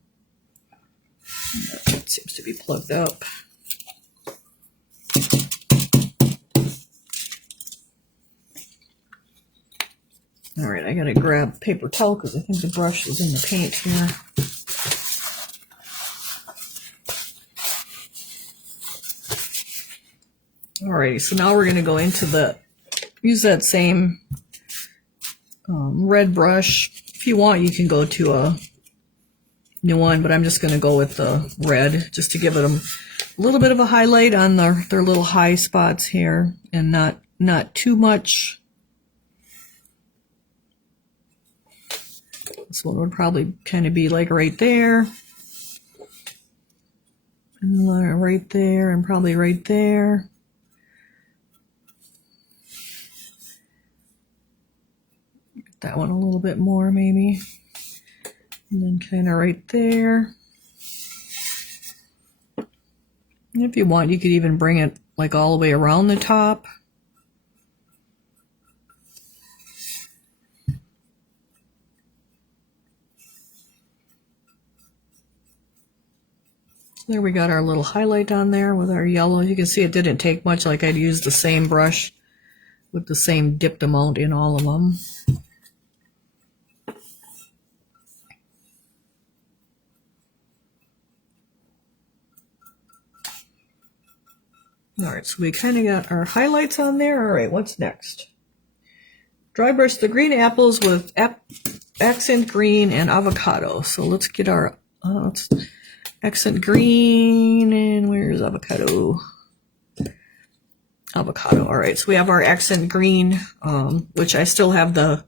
It seems to be plugged up. All right, I gotta grab paper towel because I think the brush is in the paint here. Alrighty, so now we're going to go into use that same red brush. If you want, you can go to a new one, but I'm just going to go with the red just to give it a little bit of a highlight on their little high spots here, and not too much. This one would probably kind of be like right there, and right there, and probably right there. That one a little bit more maybe, and then kind of right there. And if you want, you could even bring it like all the way around the top. There we got our little highlight on there with our yellow. You can see it didn't take much, like I'd used the same brush with the same dipped amount in all of them. All right, so we kind of got our highlights on there. All right, what's next? Dry brush the green apples with accent green and avocado. So let's get our accent green, and where is avocado? Avocado. All right, so we have our accent green, which I still have the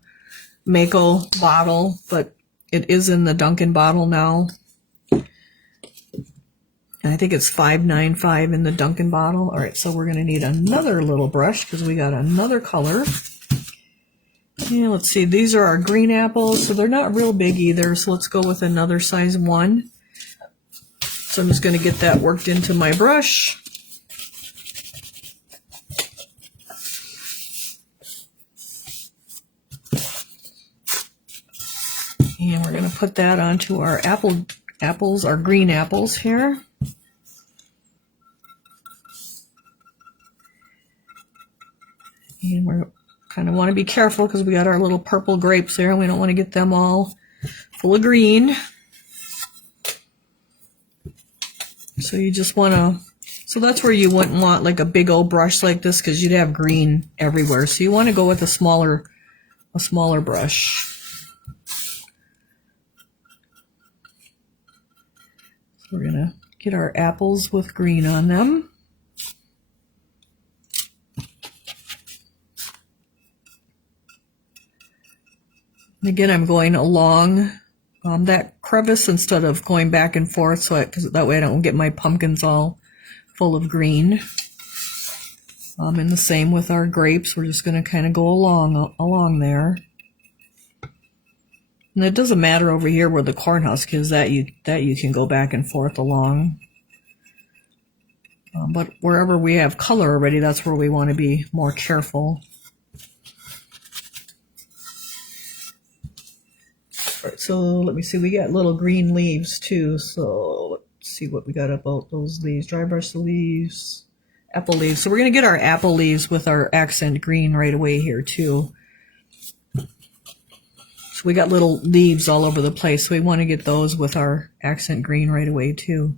Mako bottle, but it is in the Dunkin' bottle now. And I think it's $5.95 in the Dunkin' bottle. All right, so we're going to need another little brush because we got another color. Yeah, let's see. These are our green apples, so they're not real big either. So let's go with another size 1. So I'm just going to get that worked into my brush. And we're going to put that onto our apples, our green apples here. And we're kind of want to be careful because we got our little purple grapes there and we don't want to get them all full of green. So you just want to, so that's where you wouldn't want like a big old brush like this because you'd have green everywhere. So you want to go with a smaller brush. So we're going to get our apples with green on them. And again, I'm going along that crevice instead of going back and forth, so because that way I don't get my pumpkins all full of green. And the same with our grapes. We're just going to kind of go along there. And it doesn't matter over here where the corn husk is, that you can go back and forth along. But wherever we have color already, that's where we want to be more careful. All right, so let me see, we got little green leaves too, so let's see what we got about those leaves. Dry brush the leaves, apple leaves. So we're going to get our apple leaves with our accent green right away here too. So we got little leaves all over the place, so we want to get those with our accent green right away too.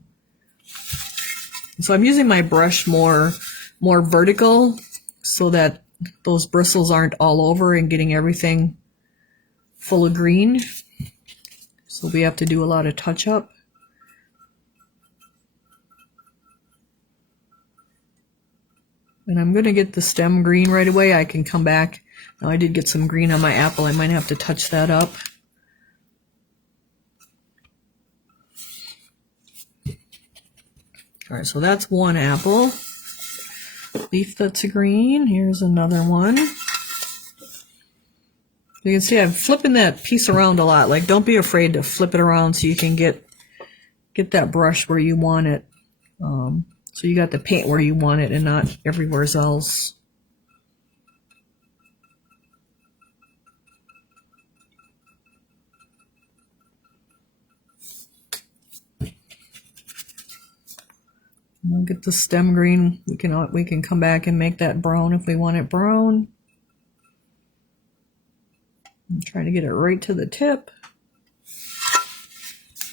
So I'm using my brush more vertical so that those bristles aren't all over and getting everything full of green. So we have to do a lot of touch up. And I'm going to get the stem green right away. I can come back. Now I did get some green on my apple. I might have to touch that up. All right, so that's one apple. Leaf that's green. Here's another one. You can see I'm flipping that piece around a lot. Like, don't be afraid to flip it around so you can get that brush where you want it. So you got the paint where you want it and not everywhere else. We'll get the stem green. We can come back and make that brown if we want it brown. I'm trying to get it right to the tip.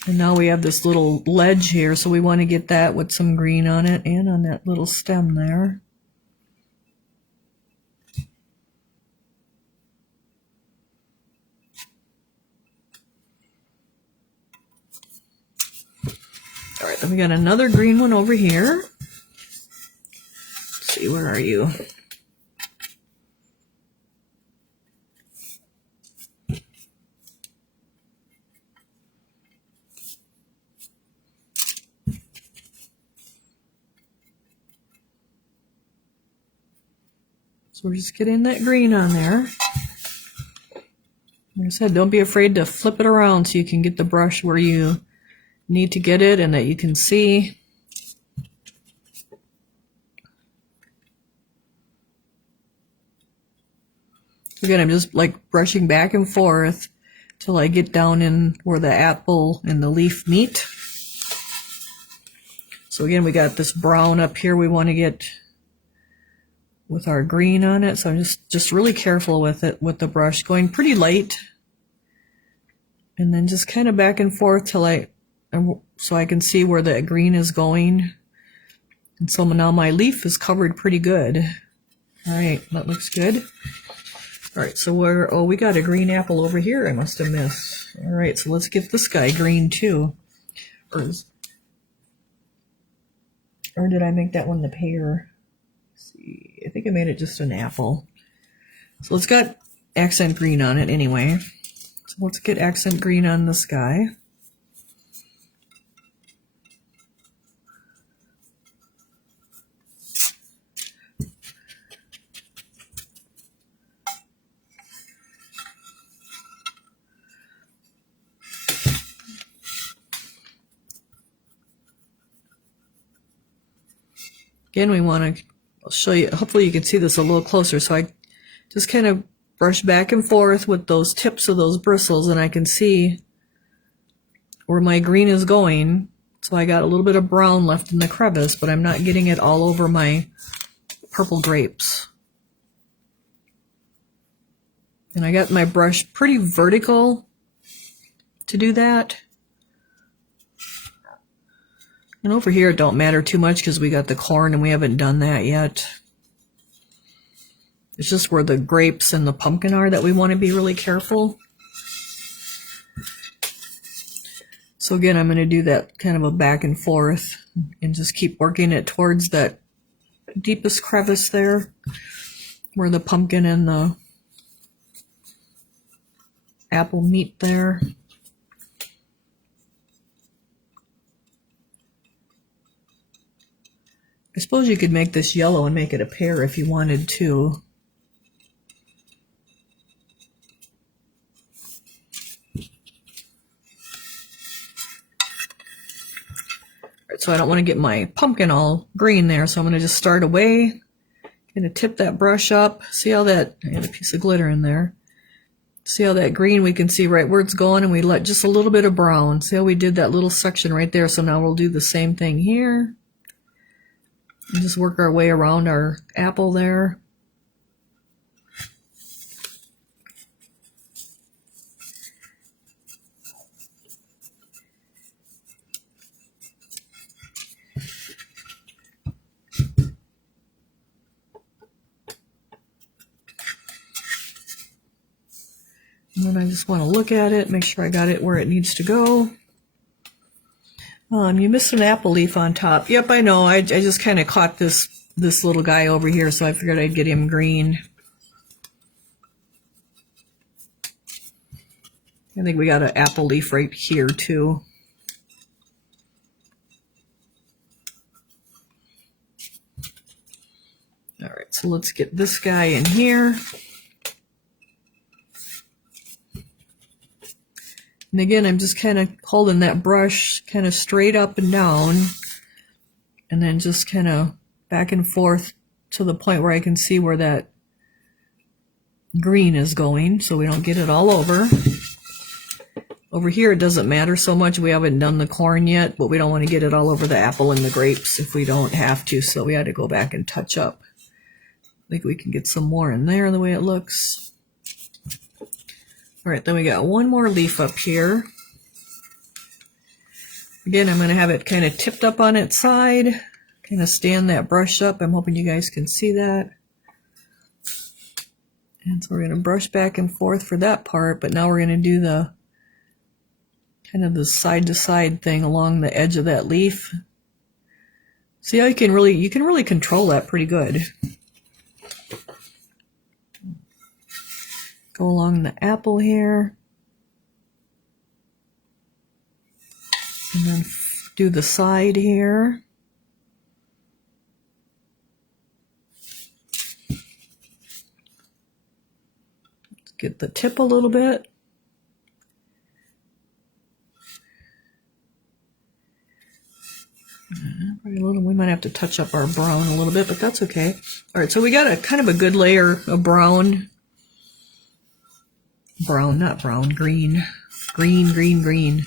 And now we have this little ledge here, so we want to get that with some green on it and on that little stem there. All right, then we got another green one over here. Let's see, where are you? So we're just getting that green on there. Like I said, don't be afraid to flip it around so you can get the brush where you need to get it and that you can see. Again, I'm just like brushing back and forth till I get down in where the apple and the leaf meet. So again, we got this brown up here we want to get with our green on it. So I'm just really careful with it, with the brush, going pretty light. And then just kind of back and forth till so I can see where the green is going. And so now my leaf is covered pretty good. All right, that looks good. All right, so we got a green apple over here I must have missed. All right, so let's get this guy green too. Or did I make that one the pear? Let's see, I think I made it just an apple. So it's got accent green on it anyway. So let's get accent green on this guy. Again, we want to, I'll show you, hopefully you can see this a little closer. So I just kind of brush back and forth with those tips of those bristles, and I can see where my green is going. So I got a little bit of brown left in the crevice, but I'm not getting it all over my purple grapes. And I got my brush pretty vertical to do that. And over here it don't matter too much because we got the corn and we haven't done that yet. It's just where the grapes and the pumpkin are that we want to be really careful. So again, I'm going to do that kind of a back and forth and just keep working it towards that deepest crevice there where the pumpkin and the apple meet there. I suppose you could make this yellow and make it a pear if you wanted to. Alright, so I don't want to get my pumpkin all green there, so I'm going to just start away. Going to tip that brush up. See how that, I had a piece of glitter in there. See how that green, we can see right where it's going, and we let just a little bit of brown. See how we did that little section right there? So now we'll do the same thing here. And just work our way around our apple there. And then I just want to look at it, make sure I got it where it needs to go. You missed an apple leaf on top. Yep, I know. I just kind of caught this little guy over here, so I figured I'd get him green. I think we got an apple leaf right here, too. All right, so let's get this guy in here. And again, I'm just kind of holding that brush kind of straight up and down, and then just kind of back and forth to the point where I can see where that green is going, so we don't get it all over. Over here, it doesn't matter so much. We haven't done the corn yet, but we don't want to get it all over the apple and the grapes if we don't have to, so we had to go back and touch up. I think we can get some more in there the way it looks. All right, then we got one more leaf up here. Again, I'm going to have it kind of tipped up on its side, kind of stand that brush up. I'm hoping you guys can see that. And so we're going to brush back and forth for that part, but now we're going to do the kind of the side-to-side thing along the edge of that leaf. See how you can really control that pretty good. Go along the apple here. And then do the side here. Let's get the tip a little bit. We might have to touch up our brown a little bit, but that's okay. All right, so we got a kind of a good layer of brown. Green. Green.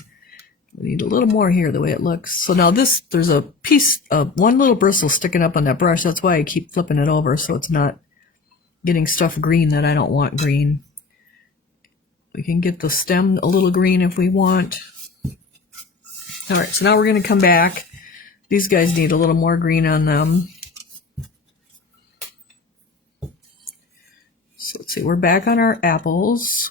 We need a little more here the way it looks. So now there's a piece of one little bristle sticking up on that brush. That's why I keep flipping it over so it's not getting stuff green that I don't want green. We can get the stem a little green if we want. All right, so now we're going to come back. These guys need a little more green on them. So let's see, we're back on our apples.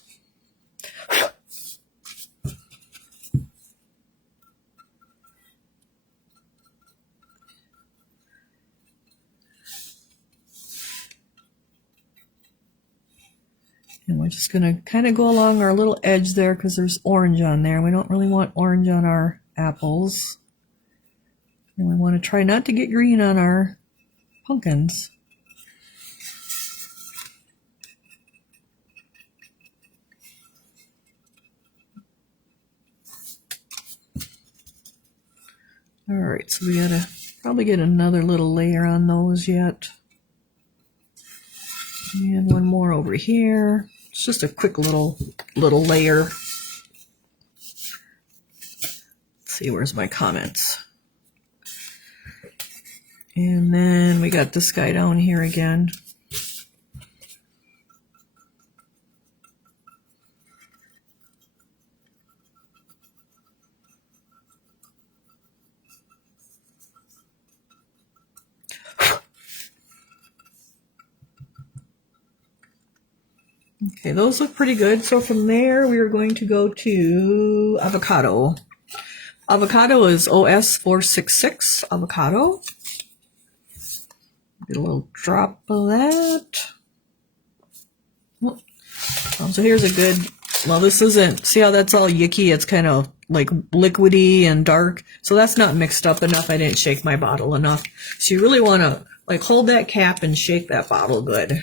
And we're just going to kind of go along our little edge there because there's orange on there. We don't really want orange on our apples. And we want to try not to get green on our pumpkins. Alright, so we gotta probably get another little layer on those yet. And one more over here. It's just a quick little layer. Let's see, where's my comments? And then we got this guy down here again. Okay, those look pretty good. So from there, we are going to go to avocado. Avocado is OS466 avocado. Get a little drop of that. So here's a good, well, this isn't, see how that's all yucky? It's kind of like liquidy and dark. So that's not mixed up enough. I didn't shake my bottle enough. So you really want to like hold that cap and shake that bottle good.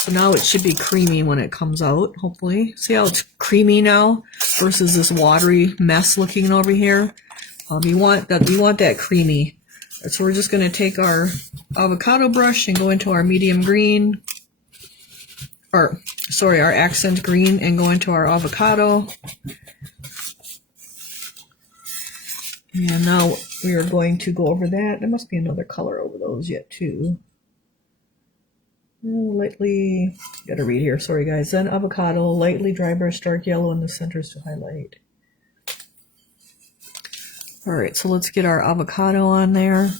So now it should be creamy when it comes out, hopefully. See how it's creamy now versus this watery mess looking over here? You want that creamy. So we're just going to take our avocado brush and go into our medium green, or sorry, our accent green, and go into our avocado. And now we are going to go over that. There must be another color over those yet too. Lightly, gotta read here, sorry guys. Then avocado, lightly dry brush, dark yellow in the centers to highlight. Alright, so let's get our avocado on there.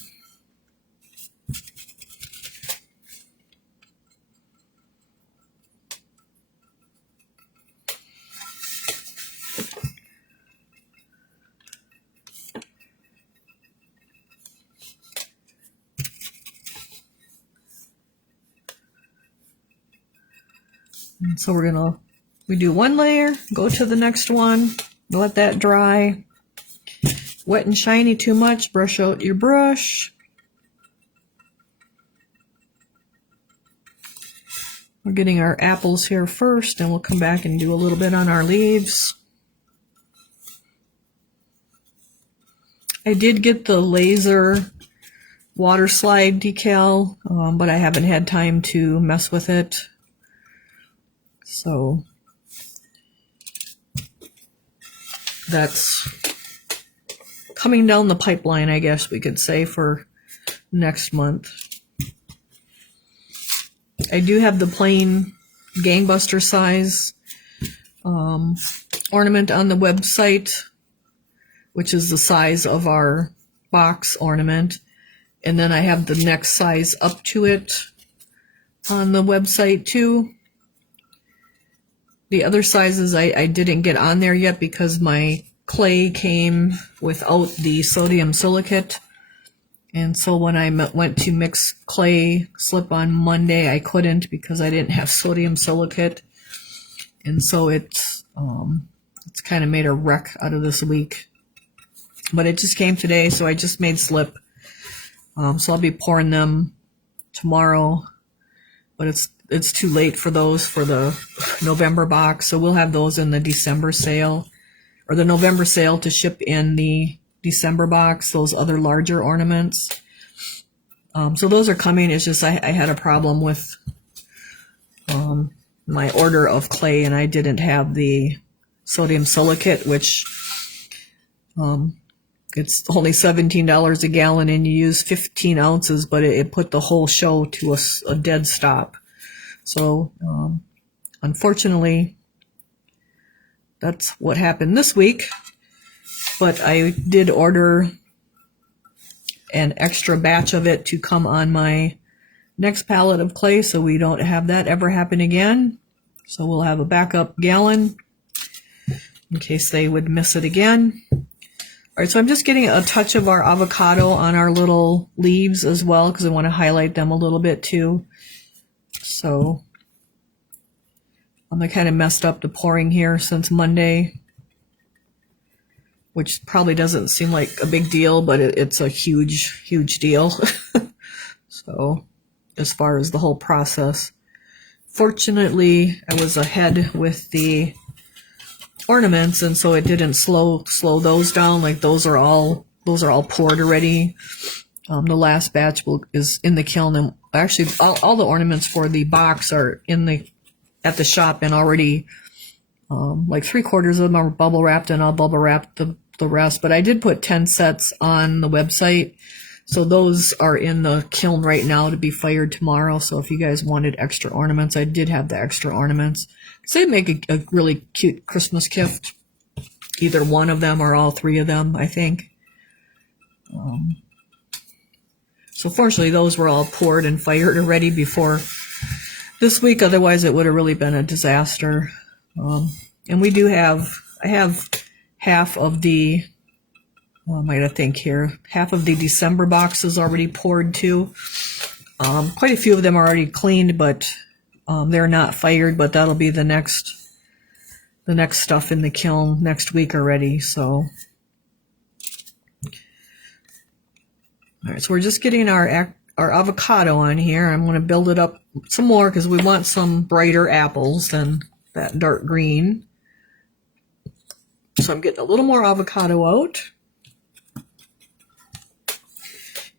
And so we do one layer, go to the next one, let that dry. Wet and shiny too much, brush out your brush. We're getting our apples here first, and we'll come back and do a little bit on our leaves. I did get the laser water slide decal, but I haven't had time to mess with it. So that's coming down the pipeline, I guess we could say, for next month. I do have the plain gangbuster size ornament on the website, which is the size of our box ornament. And then I have the next size up to it on the website too. The other sizes I didn't get on there yet because my clay came without the sodium silicate. And so when I went to mix clay slip on Monday, I couldn't because I didn't have sodium silicate. And so it's kind of made a wreck out of this week. But it just came today, so I just made slip. So I'll be pouring them tomorrow. But it's too late for those for the November box. So we'll have those in the December sale. Or the November sale to ship in the December box, those other larger ornaments. So those are coming. It's just I had a problem with my order of clay, and I didn't have the sodium silicate, which it's only $17 a gallon, and you use 15 ounces, but it put the whole show to a dead stop. So unfortunately, that's what happened this week. But I did order an extra batch of it to come on my next pallet of clay, so we don't have that ever happen again. So we'll have a backup gallon in case they would miss it again. All right, so I'm just getting a touch of our avocado on our little leaves as well because I want to highlight them a little bit too. So I kind of messed up the pouring here since Monday, which probably doesn't seem like a big deal, but it's a huge, huge deal. So as far as the whole process, fortunately, I was ahead with the ornaments, and so it didn't slow those down. Like those are all poured already. The last batch is in the kiln, and actually all the ornaments for the box are at the shop and already like 3/4 of them are bubble wrapped, and I'll bubble wrap the rest. But I did put 10 sets on the website, so those are in the kiln right now to be fired tomorrow. So if you guys wanted extra ornaments, I did have the extra ornaments. So they'd make a really cute Christmas gift, either one of them or all three of them, I think. So fortunately, those were all poured and fired already before this week. Otherwise, it would have really been a disaster. And I have half of the, I gotta think here, half of the December boxes already poured too. Quite a few of them are already cleaned, but they're not fired, but that'll be the next stuff in the kiln next week already. So, all right, so we're just getting our avocado on here. I'm going to build it up some more because we want some brighter apples than that dark green. So I'm getting a little more avocado out.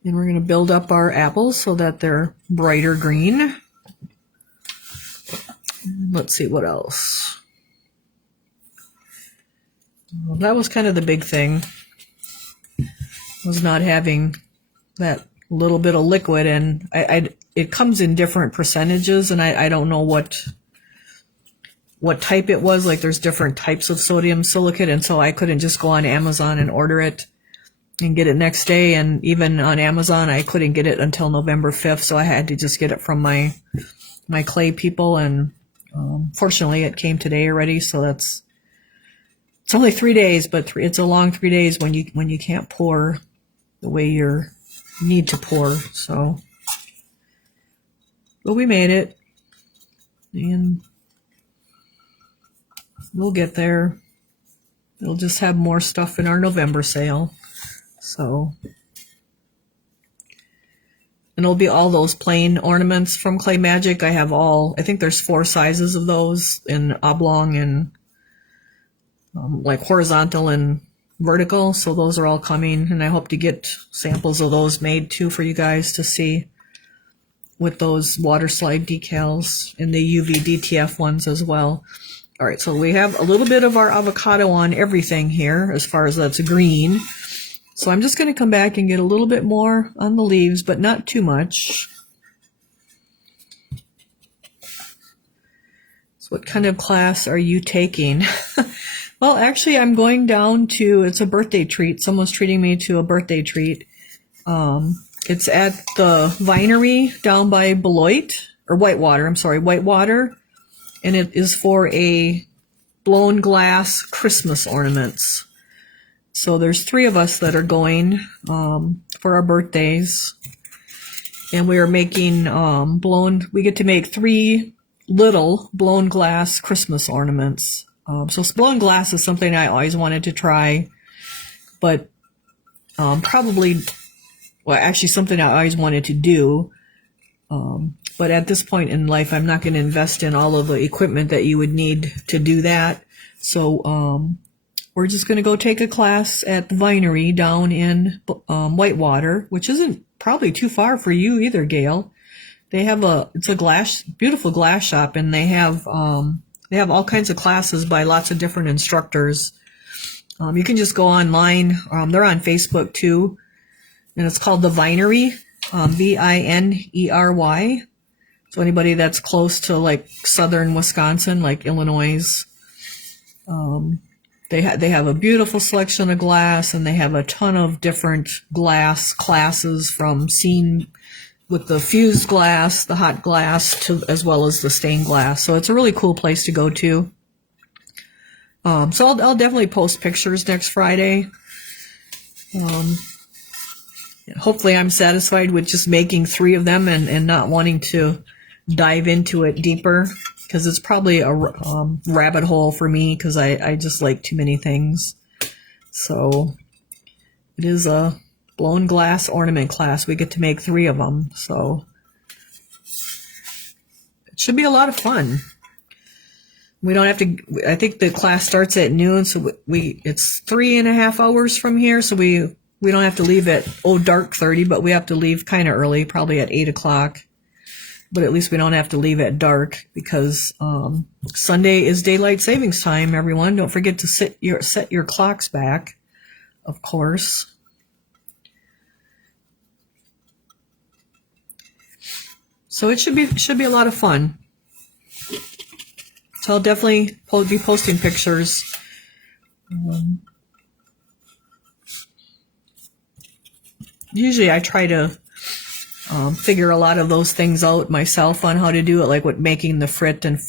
And we're going to build up our apples so that they're brighter green. Let's see what else. Well, that was kind of the big thing, was not having that little bit of liquid, and it comes in different percentages, and I don't know what type it was. Like there's different types of sodium silicate, and so I couldn't just go on Amazon and order it and get it next day. And even on Amazon, I couldn't get it until November 5th, so I had to just get it from my clay people. And fortunately, it came today already, so it's only 3 days, but it's a long 3 days when you can't pour the way you need to pour. So, but we made it, and we'll get there. We'll just have more stuff in our November sale. So, and it'll be all those plain ornaments from Clay Magic. I think there's 4 sizes of those in oblong and like horizontal and vertical. So those are all coming, and I hope to get samples of those made too for you guys to see with those water slide decals and the UV DTF ones as well. All right, so we have a little bit of our avocado on everything here as far as that's green. So I'm just going to come back and get a little bit more on the leaves, but not too much. So what kind of class are you taking? Well, actually, I'm going down to, it's a birthday treat. Someone's treating me to a birthday treat. It's at the Vinery down by Beloit, or Whitewater. And it is for a blown glass Christmas ornaments. So there's 3 of us that are going for our birthdays. And we are making we get to make 3 little blown glass Christmas ornaments. So blown glass is something I always wanted to try, but actually something I always wanted to do. But at this point in life, I'm not going to invest in all of the equipment that you would need to do that. So we're just going to go take a class at the Vinery down in Whitewater, which isn't probably too far for you either, Gail. They have it's a beautiful glass shop, and they have all kinds of classes by lots of different instructors. You can just go online. They're on Facebook too, and it's called the Vinery, Vinery. So anybody that's close to like southern Wisconsin, like Illinois, they have a beautiful selection of glass, and they have a ton of different glass classes, from seen with the fused glass, the hot glass, as well as the stained glass. So it's a really cool place to go to. So I'll definitely post pictures next Friday. Hopefully I'm satisfied with just making 3 of them and not wanting to dive into it deeper, because it's probably a rabbit hole for me, because I just like too many things. So it is a blown glass ornament class. We get to make 3 of them, so it should be a lot of fun. We don't have to, I think the class starts at noon, so it's 3.5 hours from here, so we don't have to leave at dark 30, but we have to leave kind of early, probably at 8 o'clock. But at least we don't have to leave at dark, because Sunday is daylight savings time, everyone. Don't forget to set your clocks back, of course. So it should be a lot of fun. So I'll definitely be posting pictures. Usually I try to figure a lot of those things out myself on how to do it, like with making the frit and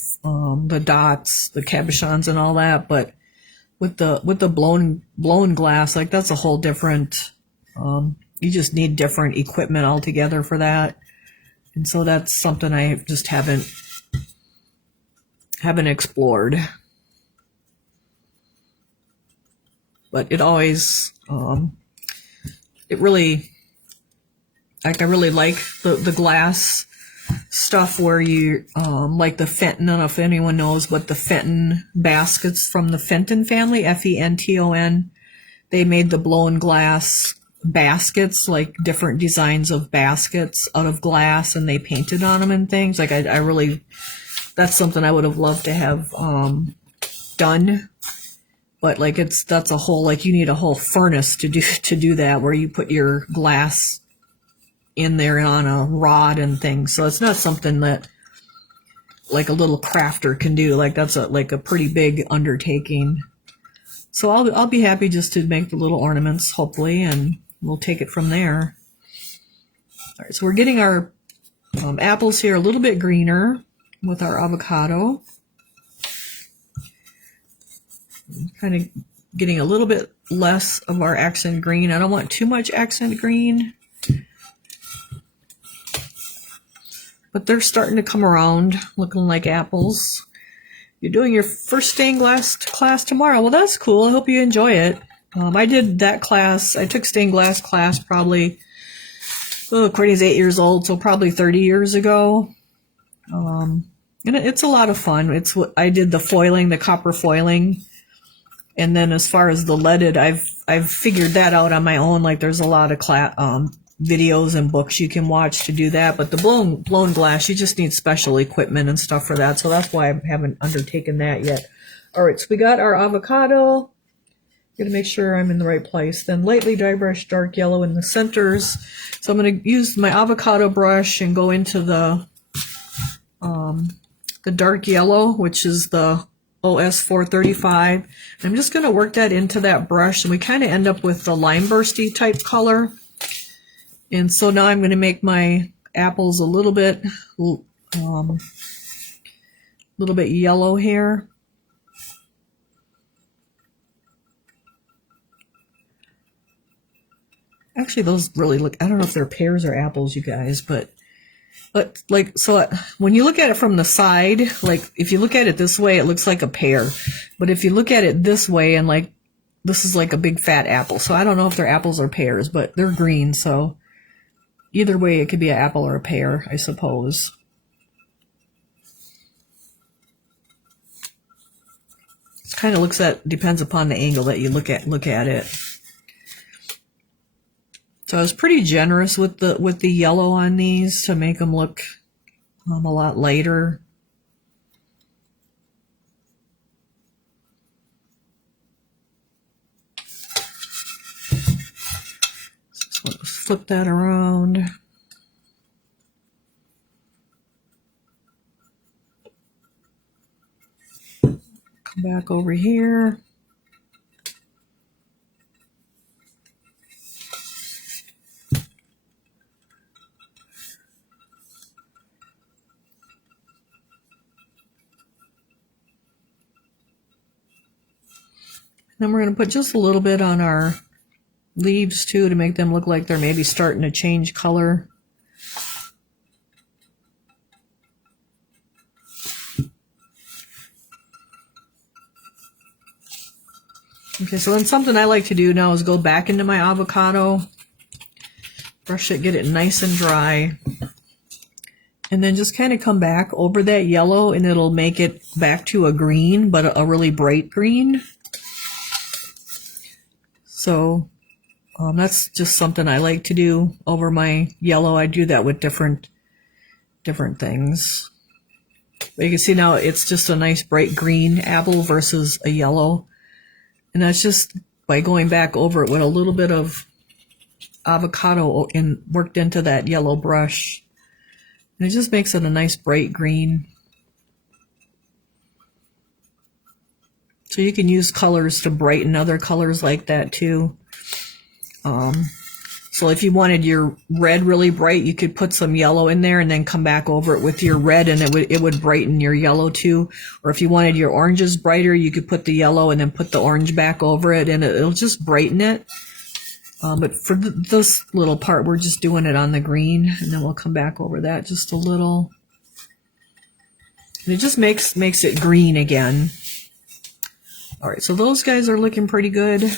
the dots, the cabochons and all that. But with the blown glass, like that's a whole different, you just need different equipment altogether for that. And so that's something I just haven't explored. But it always, it really, like I really like the glass stuff where you, like the Fenton, I don't know if anyone knows, but the Fenton baskets from the Fenton family, Fenton, they made the blown glass baskets, like different designs of baskets out of glass, and they painted on them and things. Like I really, that's something I would have loved to have done. But like that's a whole, like you need a whole furnace to do that, where you put your glass in there on a rod and things. So it's not something that like a little crafter can do. Like that's like a pretty big undertaking. So I'll be happy just to make the little ornaments, hopefully, and we'll take it from there. All right, so we're getting our apples here a little bit greener with our avocado. Kind of getting a little bit less of our accent green. I don't want too much accent green, but they're starting to come around looking like apples. You're doing your first stained glass class tomorrow. Well, that's cool. I hope you enjoy it. I did that class. I took stained glass class probably, Courtney's 8 years old, so probably 30 years ago. And it's a lot of fun. It's what I did, the foiling, the copper foiling. And then as far as the leaded, I've figured that out on my own. Like there's a lot of videos and books you can watch to do that. But the blown glass, you just need special equipment and stuff for that. So that's why I haven't undertaken that yet. All right, so we got our avocado. Got to make sure I'm in the right place. Then lightly dry brush dark yellow in the centers. So I'm going to use my avocado brush and go into the dark yellow, which is the OS 435. I'm just going to work that into that brush, and we kind of end up with the lime bursty type color. And so now I'm going to make my apples a little bit yellow here. Actually, those really look, I don't know if they're pears or apples, you guys, but like, so when you look at it from the side, like if you look at it this way, it looks like a pear. But if you look at it this way, and like, this is like a big fat apple. So I don't know if they're apples or pears, but they're green. So either way, it could be an apple or a pear, I suppose. It kind of depends upon the angle that you look at it. So I was pretty generous with the yellow on these to make them look a lot lighter. So let's flip that around. Come back over here. Then we're going to put just a little bit on our leaves too, to make them look like they're maybe starting to change color. Okay, so then something I like to do now is go back into my avocado, brush it, get it nice and dry, and then just kind of come back over that yellow, and it'll make it back to a green, but a really bright green. So that's just something I like to do over my yellow. I do that with different things. But you can see now it's just a nice bright green apple versus a yellow. And that's just by going back over it with a little bit of avocado worked into that yellow brush. And it just makes it a nice bright green. So you can use colors to brighten other colors like that too. So if you wanted your red really bright, you could put some yellow in there and then come back over it with your red, and it would brighten your yellow too. Or if you wanted your oranges brighter, you could put the yellow and then put the orange back over it, and it'll just brighten it. But for this little part, we're just doing it on the green, and then we'll come back over that just a little. And it just makes it green again. All right, so those guys are looking pretty good.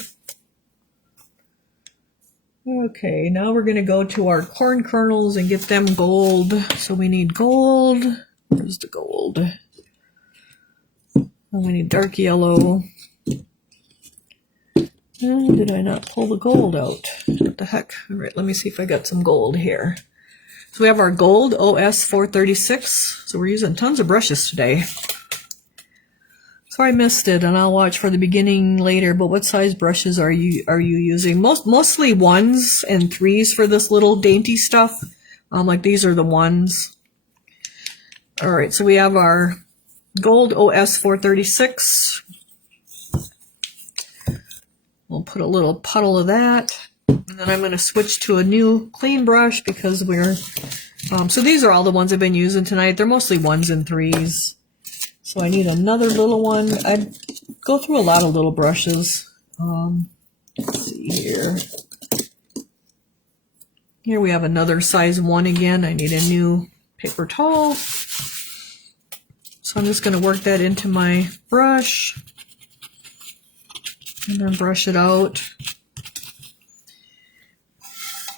Okay, now we're going to go to our corn kernels and get them gold. So we need gold. Where's the gold? And we need dark yellow. And did I not pull the gold out? What the heck? All right, let me see if I got some gold here. So we have our gold OS 436. So we're using tons of brushes today. So I missed it, and I'll watch for the beginning later, but what size brushes are you using? Mostly 1s and 3s for this little dainty stuff. Like these are the 1s. All right, so we have our gold OS 436. We'll put a little puddle of that, and then I'm going to switch to a new clean brush because we're, so these are all the ones I've been using tonight. They're mostly 1s and 3s. So I need another little one. I go through a lot of little brushes. Let's see here. Here we have another size 1 again. I need a new paper towel. So I'm just going to work that into my brush. And then brush it out.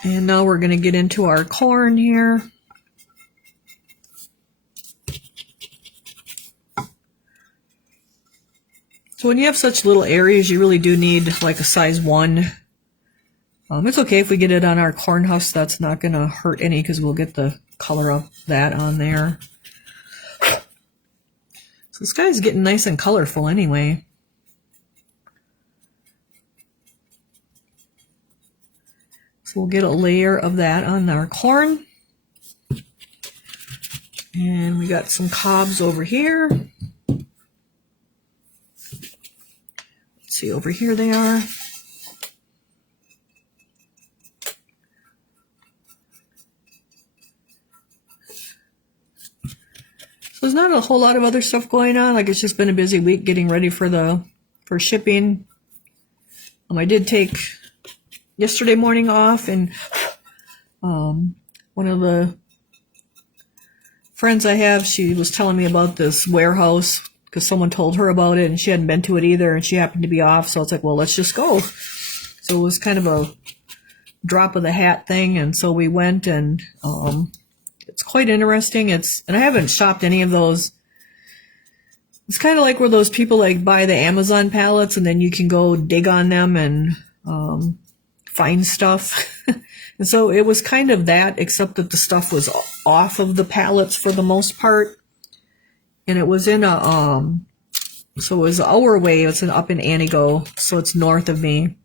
And now we're going to get into our corn here. So when you have such little areas, you really do need like a size 1. It's okay if we get it on our corn husk. That's not going to hurt any because we'll get the color of that on there. So this guy's getting nice and colorful anyway. So we'll get a layer of that on our corn. And we got some cobs over here. See, over here they are. So there's not a whole lot of other stuff going on. Like, it's just been a busy week getting ready for shipping. I did take yesterday morning off, and one of the friends I have, she was telling me about this warehouse because someone told her about it, and she hadn't been to it either, and she happened to be off, so it's like, well, let's just go. So it was kind of a drop of the hat thing, and so we went, and it's quite interesting. And I haven't shopped any of those. It's kind of like where those people like buy the Amazon pallets, and then you can go dig on them and find stuff. And so it was kind of that, except that the stuff was off of the pallets for the most part. And it was in a, so it was our way. It's up in Antigo, so it's north of me.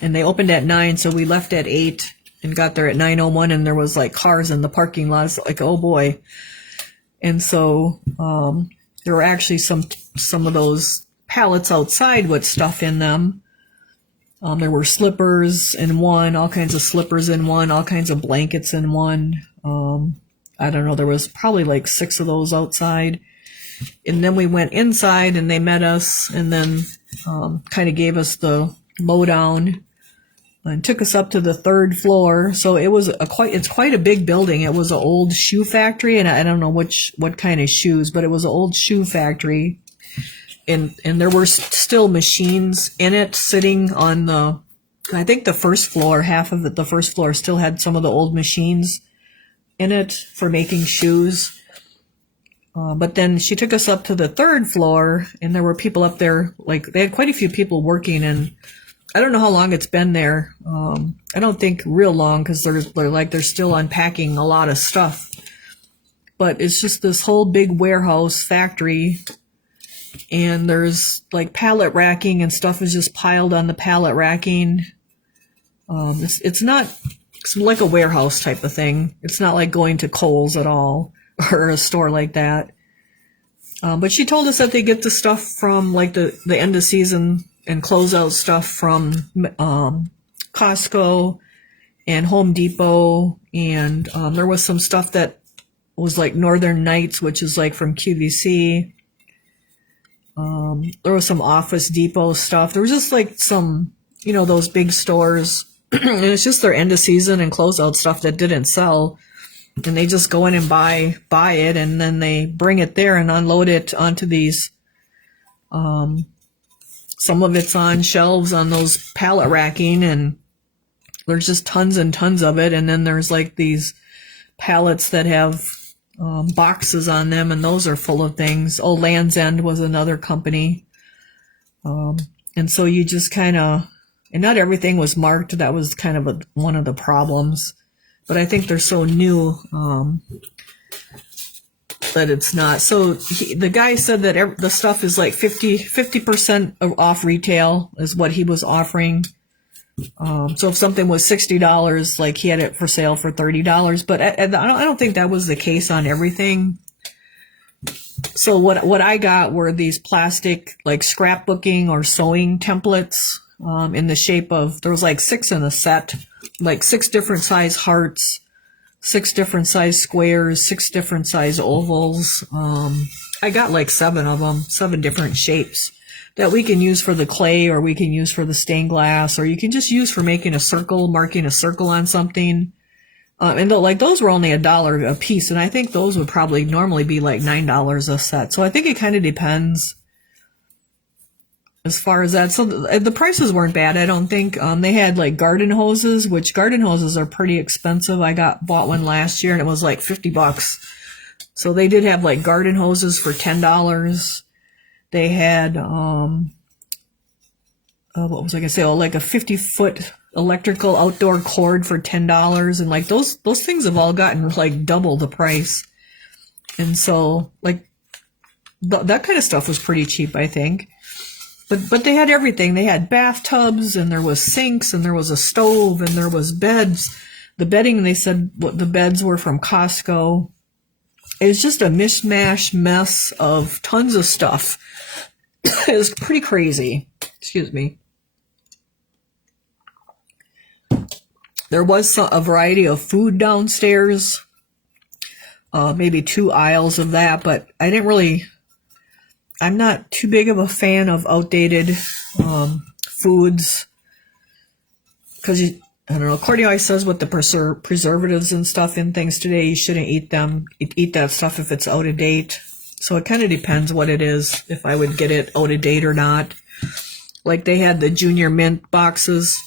And they opened at 9, so we left at 8 and got there at 9:01, and there was like cars in the parking lot. It's like, oh boy. And so there were actually some of those pallets outside with stuff in them. There were slippers in one, all kinds of slippers in one, all kinds of blankets in one. I don't know, there was probably like 6 of those outside. And then we went inside, and they met us, and then kind of gave us the lowdown and took us up to the 3rd floor. So it was it's quite a big building. It was an old shoe factory, and I don't know what kind of shoes, but it was an old shoe factory. and there were still machines in it sitting on I think the first floor, half of it, the first floor still had some of the old machines in it for making shoes. But then she took us up to the third floor, and there were people up there, like they had quite a few people working, and I don't know how long it's been there. I don't think real long, because they're still unpacking a lot of stuff. But it's just this whole big warehouse factory, and there's like pallet racking and stuff is just piled on the pallet racking. It's like a warehouse type of thing. It's not like going to Kohl's at all or a store like that. But she told us that they get the stuff from like the end of season and closeout stuff from Costco and Home Depot, and there was some stuff that was like Northern Nights, which is like from QVC. There was some Office Depot stuff. There was just like some, those big stores. And it's just their end of season and closeout stuff that didn't sell. And they just go in and buy it, and then they bring it there and unload it onto these. Some of it's on shelves on those pallet racking, and there's just tons and tons of it. And then there's like these pallets that have boxes on them, and those are full of things. Oh, Land's End was another company. And so you just kind of, and not everything was marked. That was kind of one of the problems. But I think they're so new that it's not. So the guy said that the stuff is like 50% off retail is what he was offering. So if something was $60, like he had it for sale for $30. But I don't think that was the case on everything. So what I got were these plastic like scrapbooking or sewing templates in the shape of, there was like 6 in a set, like 6 different size hearts, 6 different size squares, 6 different size ovals. I got like 7 of them, 7 different shapes that we can use for the clay, or we can use for the stained glass, or you can just use for making a circle, marking a circle on something. And those were only $1 a piece, and I think those would probably normally be like $9 a set. So I think it kind of depends as far as that. So the prices weren't bad, I don't think. They had like garden hoses, which garden hoses are pretty expensive. I bought one last year and it was like $50. So they did have like garden hoses for $10. They had, what was I gonna say? Oh, like a 50-foot electrical outdoor cord for $10. And like those things have all gotten like double the price. And so like that kind of stuff was pretty cheap, I think. But they had everything. They had bathtubs, and there was sinks, and there was a stove, and there was beds. The bedding, they said the beds were from Costco. It was just a mishmash mess of tons of stuff. It was pretty crazy. Excuse me. There was a variety of food downstairs. Maybe 2 aisles of that, but I'm not too big of a fan of outdated foods, because I don't know. Courtney always says with the preservatives and stuff in things today, you shouldn't eat that stuff if it's out of date. So it kind of depends what it is, if I would get it out of date or not. Like they had the Junior Mint boxes,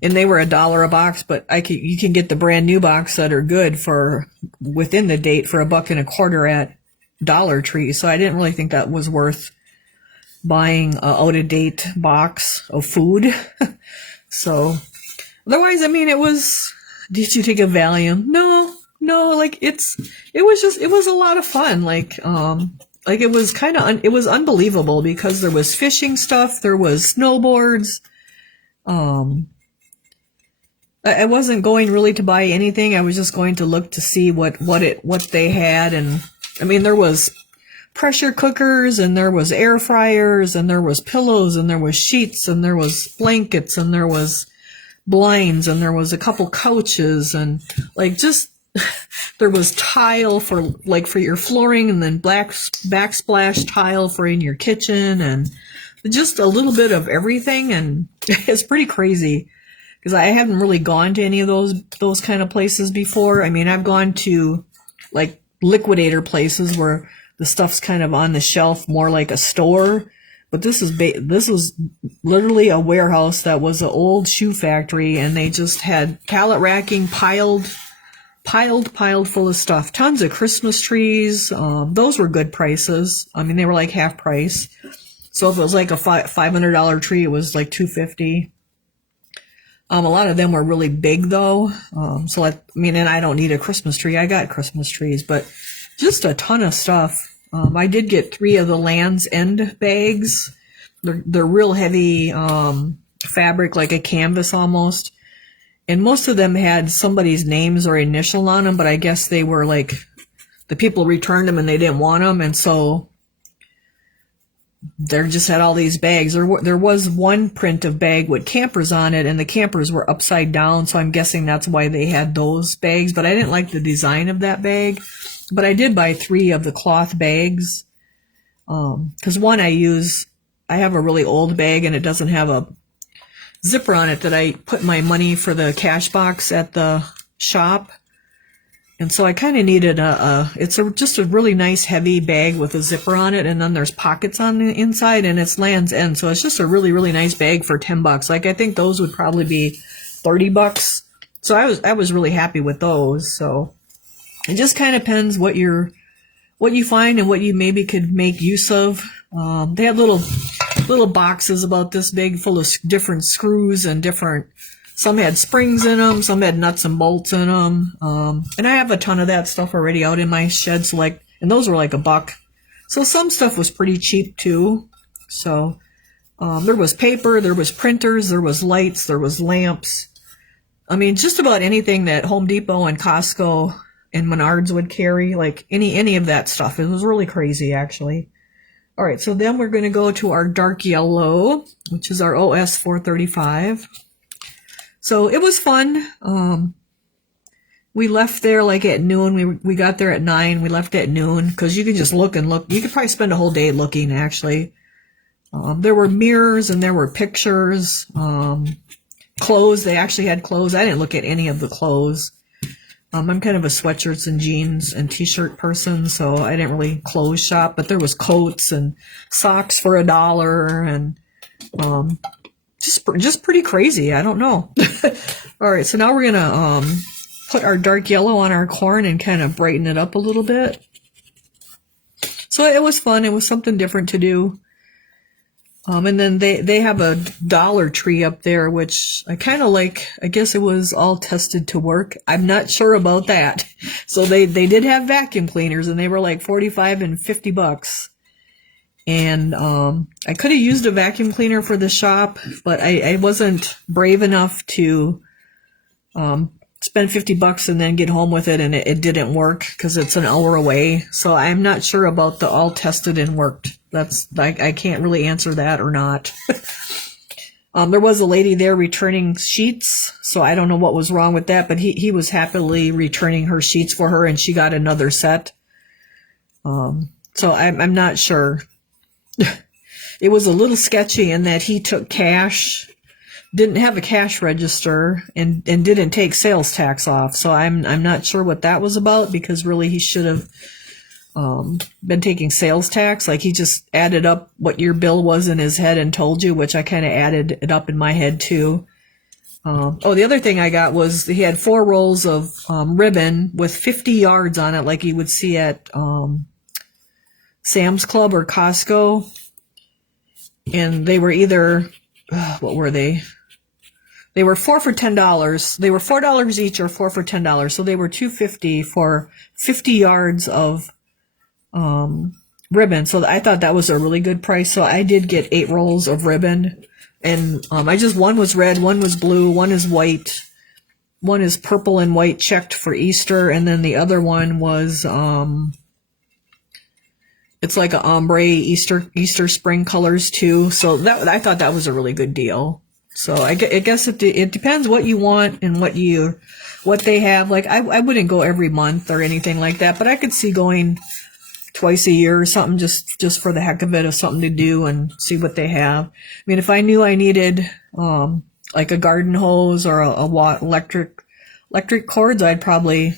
and they were $1 a box, but you can get the brand new box that are good for within the date for $1.25 at Dollar Tree. So I didn't really think that was worth buying an out-of-date box of food. So otherwise, I mean, did you take a Valium? No, like it was a lot of fun. Like it was it was unbelievable, because there was fishing stuff, there was snowboards. I wasn't going really to buy anything. I was just going to look to see what they had. And I mean, there was pressure cookers, and there was air fryers, and there was pillows, and there was sheets, and there was blankets, and there was blinds, and there was a couple couches, and like just there was tile for your flooring, and then backsplash tile for in your kitchen, and just a little bit of everything. And it's pretty crazy, because I haven't really gone to any of those kind of places before. I mean, I've gone to like liquidator places where the stuff's kind of on the shelf more like a store. But this was literally a warehouse that was an old shoe factory, and they just had pallet racking piled full of stuff. Tons of Christmas trees. Those were good prices. I mean, they were like half price. So if it was like a $500 tree, it was like $250. A lot of them were really big though. And I don't need a Christmas tree. I got Christmas trees, but just a ton of stuff. I did get 3 of the Land's End bags. They're real heavy, fabric, like a canvas almost. And most of them had somebody's names or initial on them, but I guess they were like, the people returned them and they didn't want them. And so they just had all these bags. There was one print of bag with campers on it, and the campers were upside down. So I'm guessing that's why they had those bags, but I didn't like the design of that bag. But I did buy 3 of the cloth bags. 'Cause one I have a really old bag and it doesn't have a zipper on it that I put my money for the cash box at the shop. And so I kind of needed it's just a really nice heavy bag with a zipper on it. And then there's pockets on the inside, and it's Land's End. So it's just a really, really nice bag for $10. Like, I think those would probably be $30. So I was really happy with those. So it just kind of depends what you find and what you maybe could make use of. They had little boxes about this big full of different screws and some had springs in them, some had nuts and bolts in them. And I have a ton of that stuff already out in my shed. So and those were like $1. So some stuff was pretty cheap too. So, there was paper, there was printers, there was lights, there was lamps. I mean, just about anything that Home Depot and Costco and Menards would carry, like any of that stuff. It was really crazy, actually. All right, so then we're going to go to our dark yellow, which is our OS 435. So it was fun. We left there like at noon. We got there at 9. We left at noon because you can just look and look. You could probably spend a whole day looking, actually. There were mirrors and there were pictures. Clothes. They actually had clothes. I didn't look at any of the clothes. I'm kind of a sweatshirts and jeans and t-shirt person, so I didn't really clothes shop, but there was coats and socks for $1 and just pretty crazy. I don't know. All right, so now we're gonna put our dark yellow on our corn and kind of brighten it up a little bit. So it was fun. It was something different to do. And then they have a Dollar Tree up there, which I kind of like. I guess it was all tested to work. I'm not sure about that. So they did have vacuum cleaners, and they were like $45 and $50. And I could have used a vacuum cleaner for the shop, but I wasn't brave enough to spend $50 and then get home with it, and it didn't work because it's an hour away. So I'm not sure about the all tested and worked. I can't really answer that or not. There was a lady there returning sheets, so I don't know what was wrong with that, but he was happily returning her sheets for her, and she got another set. So I'm not sure. It was a little sketchy in that he took cash, didn't have a cash register, and didn't take sales tax off. So I'm not sure what that was about, because really he should have been taking sales tax. Like, he just added up what your bill was in his head and told you, which I kind of added it up in my head too. The other thing I got was he had 4 rolls of ribbon with 50 yards on it, like you would see at Sam's Club or Costco. And they were either, what were they? They were 4 for $10. They were $4 each or 4 for $10. So they were $2.50 for 50 yards of ribbon. So I thought that was a really good price. So I did get 8 rolls of ribbon. And one was red, one was blue, one is white, one is purple and white checked for Easter, and then the other one was it's like a ombre Easter spring colors too. So I thought that was a really good deal. So I guess it depends what you want and what they have. Like, I wouldn't go every month or anything like that, but I could see going twice a year or something, just for the heck of it, of something to do and see what they have. I mean, if I knew I needed like a garden hose or a electric cords, I'd probably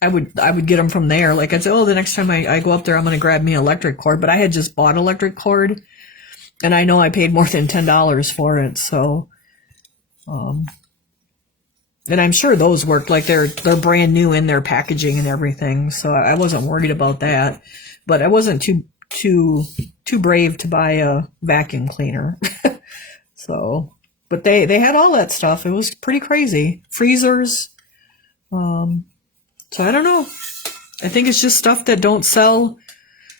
I would get them from there. Like I'd say, oh, the next time I go up there, I'm going to grab me an electric cord. But I had just bought electric cord, and I know I paid more than $10 for it. So, and I'm sure those worked. Like they're brand new in their packaging and everything. So I wasn't worried about that. But I wasn't too brave to buy a vacuum cleaner. So, but they had all that stuff. It was pretty crazy. Freezers. So I don't know. I think it's just stuff that don't sell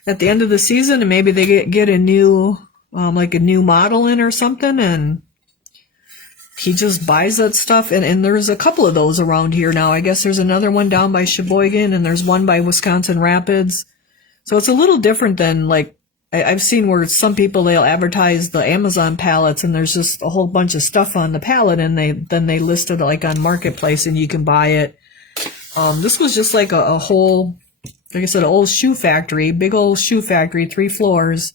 at the end of the season, and maybe they get a new, like a new model in or something, and he just buys that stuff. And there's a couple of those around here now. I guess there's another one down by Sheboygan, and there's one by Wisconsin Rapids. So it's a little different than, like, I've seen where some people, they'll advertise the Amazon pallets, and there's just a whole bunch of stuff on the pallet, and then they list it like on Marketplace, and you can buy it. This was just like a whole, like I said, an old shoe factory, big old shoe factory, 3 floors,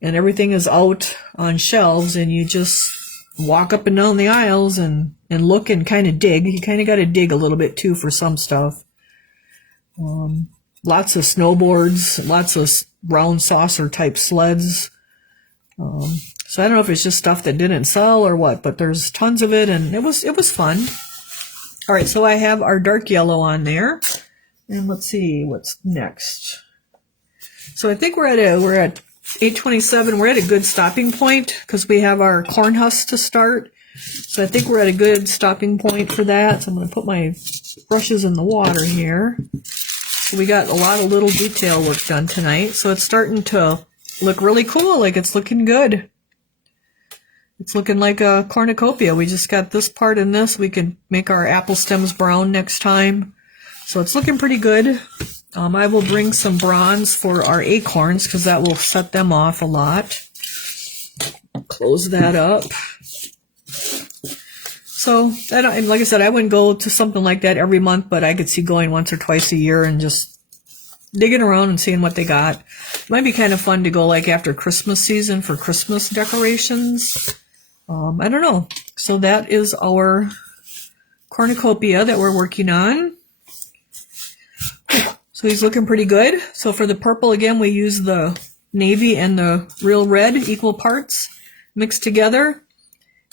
and everything is out on shelves, and you just walk up and down the aisles and look and kind of dig. You kind of got to dig a little bit too for some stuff. Lots of snowboards, lots of round saucer type sleds. So I don't know if it's just stuff that didn't sell or what, but there's tons of it, and it was fun. All right, so I have our dark yellow on there, and let's see what's next. So I think we're at 8:27. We're at a good stopping point because we have our corn husks to start. So I think we're at a good stopping point for that. So I'm going to put my brushes in the water here. So we got a lot of little detail work done tonight. So it's starting to look really cool. Like it's looking good. It's looking like a cornucopia. We just got this part and this. We can make our apple stems brown next time. So it's looking pretty good. I will bring some bronze for our acorns because that will set them off a lot. Close that up. So, and like I said, I wouldn't go to something like that every month, but I could see going once or twice a year and just digging around and seeing what they got. It might be kind of fun to go like after Christmas season for Christmas decorations. I don't know. So that is our cornucopia that we're working on. So he's looking pretty good. So for the purple, again, we use the navy and the real red equal parts mixed together.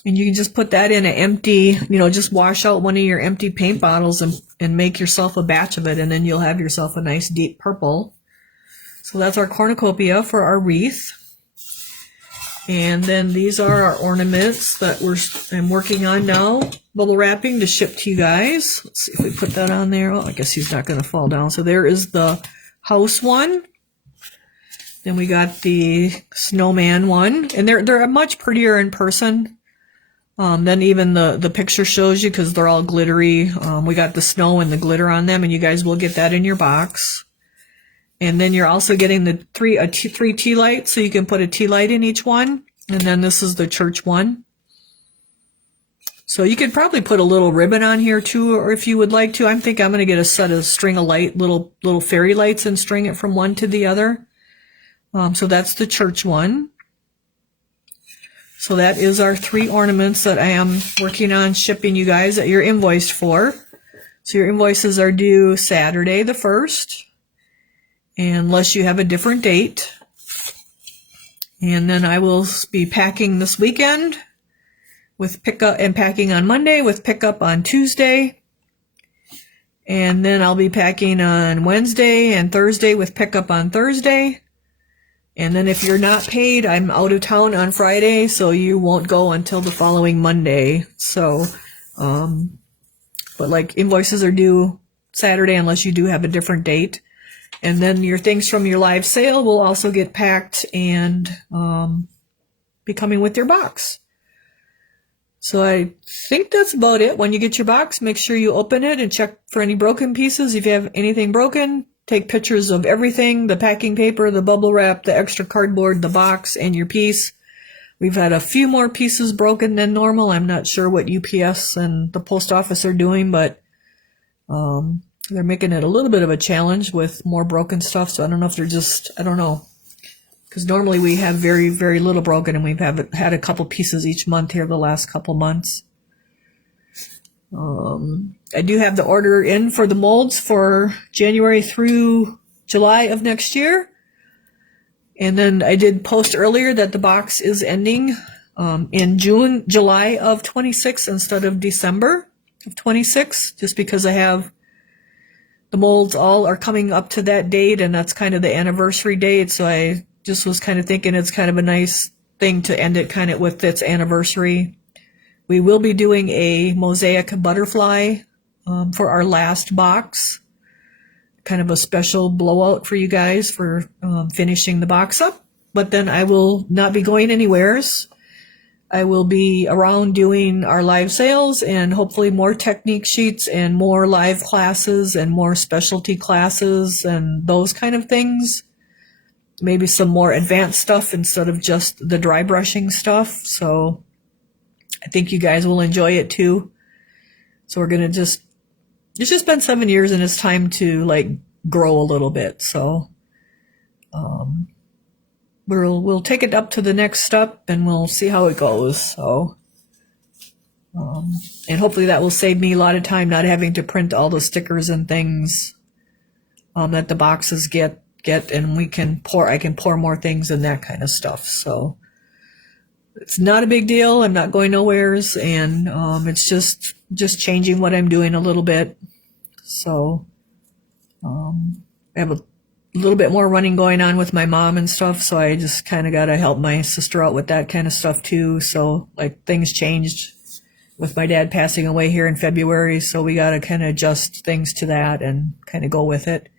And you can just put that in an empty, just wash out one of your empty paint bottles and make yourself a batch of it. And then you'll have yourself a nice deep purple. So that's our cornucopia for our wreath. And then these are our ornaments that I'm working on now. Bubble wrapping to ship to you guys. Let's see if we put that on there. Oh, I guess he's not going to fall down. So there is the house one. Then we got the snowman one. And they're much prettier in person than even the picture shows you because they're all glittery. We got the snow and the glitter on them, and you guys will get that in your box. And then you're also getting the three tea lights, so you can put a tea light in each one. And then this is the church one. So you could probably put a little ribbon on here too, or if you would like to. I'm thinking I'm going to get a set of string of little fairy lights and string it from one to the other. So that's the church one. So that is our 3 ornaments that I am working on shipping you guys that you're invoiced for. So your invoices are due Saturday the 1st. Unless you have a different date. And then I will be packing this weekend with pickup and packing on Monday with pickup on Tuesday. And then I'll be packing on Wednesday and Thursday with pickup on Thursday. And then if you're not paid, I'm out of town on Friday, so you won't go until the following Monday. So, but like invoices are due Saturday unless you do have a different date. And then your things from your live sale will also get packed and be coming with your box. So I think that's about it. When you get your box, make sure you open it and check for any broken pieces. If you have anything broken, take pictures of everything, the packing paper, the bubble wrap, the extra cardboard, the box, and your piece. We've had a few more pieces broken than normal. I'm not sure what UPS and the post office are doing, but they're making it a little bit of a challenge with more broken stuff. So I don't know if they're I don't know. Because normally we have very, very little broken, and we've had a couple pieces each month here the last couple months. I do have the order in for the molds for January through July of next year. And then I did post earlier that the box is ending in July of 26 instead of December of 26, just because I have the molds all are coming up to that date, and that's kind of the anniversary date. So I just was kind of thinking it's kind of a nice thing to end it kind of with its anniversary. We will be doing a mosaic butterfly for our last box. Kind of a special blowout for you guys for finishing the box up. But then I will not be going anywheres. I will be around doing our live sales and hopefully more technique sheets and more live classes and more specialty classes and those kind of things. Maybe some more advanced stuff instead of just the dry brushing stuff. So I think you guys will enjoy it too. So we're going to it's just been 7 years and it's time to like grow a little bit. So we'll take it up to the next step and we'll see how it goes. So and hopefully that will save me a lot of time not having to print all the stickers and things that the boxes get and I can pour more things and that kind of stuff. So it's not a big deal. I'm not going nowheres, and it's just changing what I'm doing a little bit. So I have a little bit more running going on with my mom and stuff, so I just kind of got to help my sister out with that kind of stuff too. So like things changed with my dad passing away here in February, so we got to kind of adjust things to that and kind of go with it.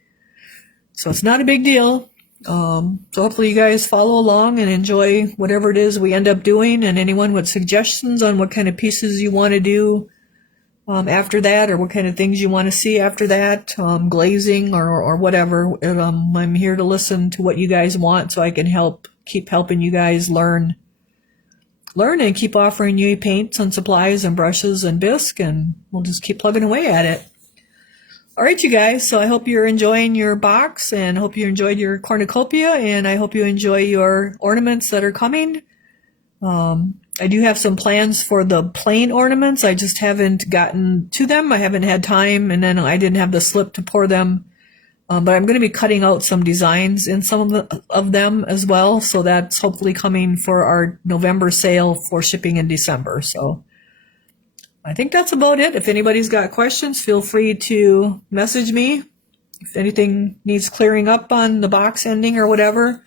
So it's not a big deal. So hopefully you guys follow along and enjoy whatever it is we end up doing, and anyone with suggestions on what kind of pieces you want to do after that, or what kind of things you want to see after that, glazing or whatever. I'm here to listen to what you guys want so I can keep helping you guys learn and keep offering you paints and supplies and brushes and bisque, and we'll just keep plugging away at it. All right, you guys, so I hope you're enjoying your box and hope you enjoyed your cornucopia, and I hope you enjoy your ornaments that are coming. I do have some plans for the plain ornaments. I just haven't gotten to them. I haven't had time, and then I didn't have the slip to pour them. But I'm going to be cutting out some designs in some of them as well, so that's hopefully coming for our November sale for shipping in December. So I think that's about it. If anybody's got questions, feel free to message me. If anything needs clearing up on the box ending or whatever,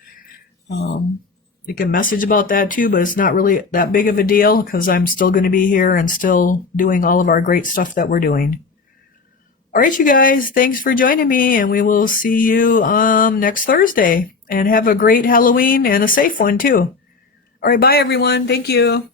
you can message about that too, but it's not really that big of a deal because I'm still going to be here and still doing all of our great stuff that we're doing. All right, you guys, thanks for joining me, and we will see you next Thursday. And have a great Halloween and a safe one too. All right, bye everyone. Thank you.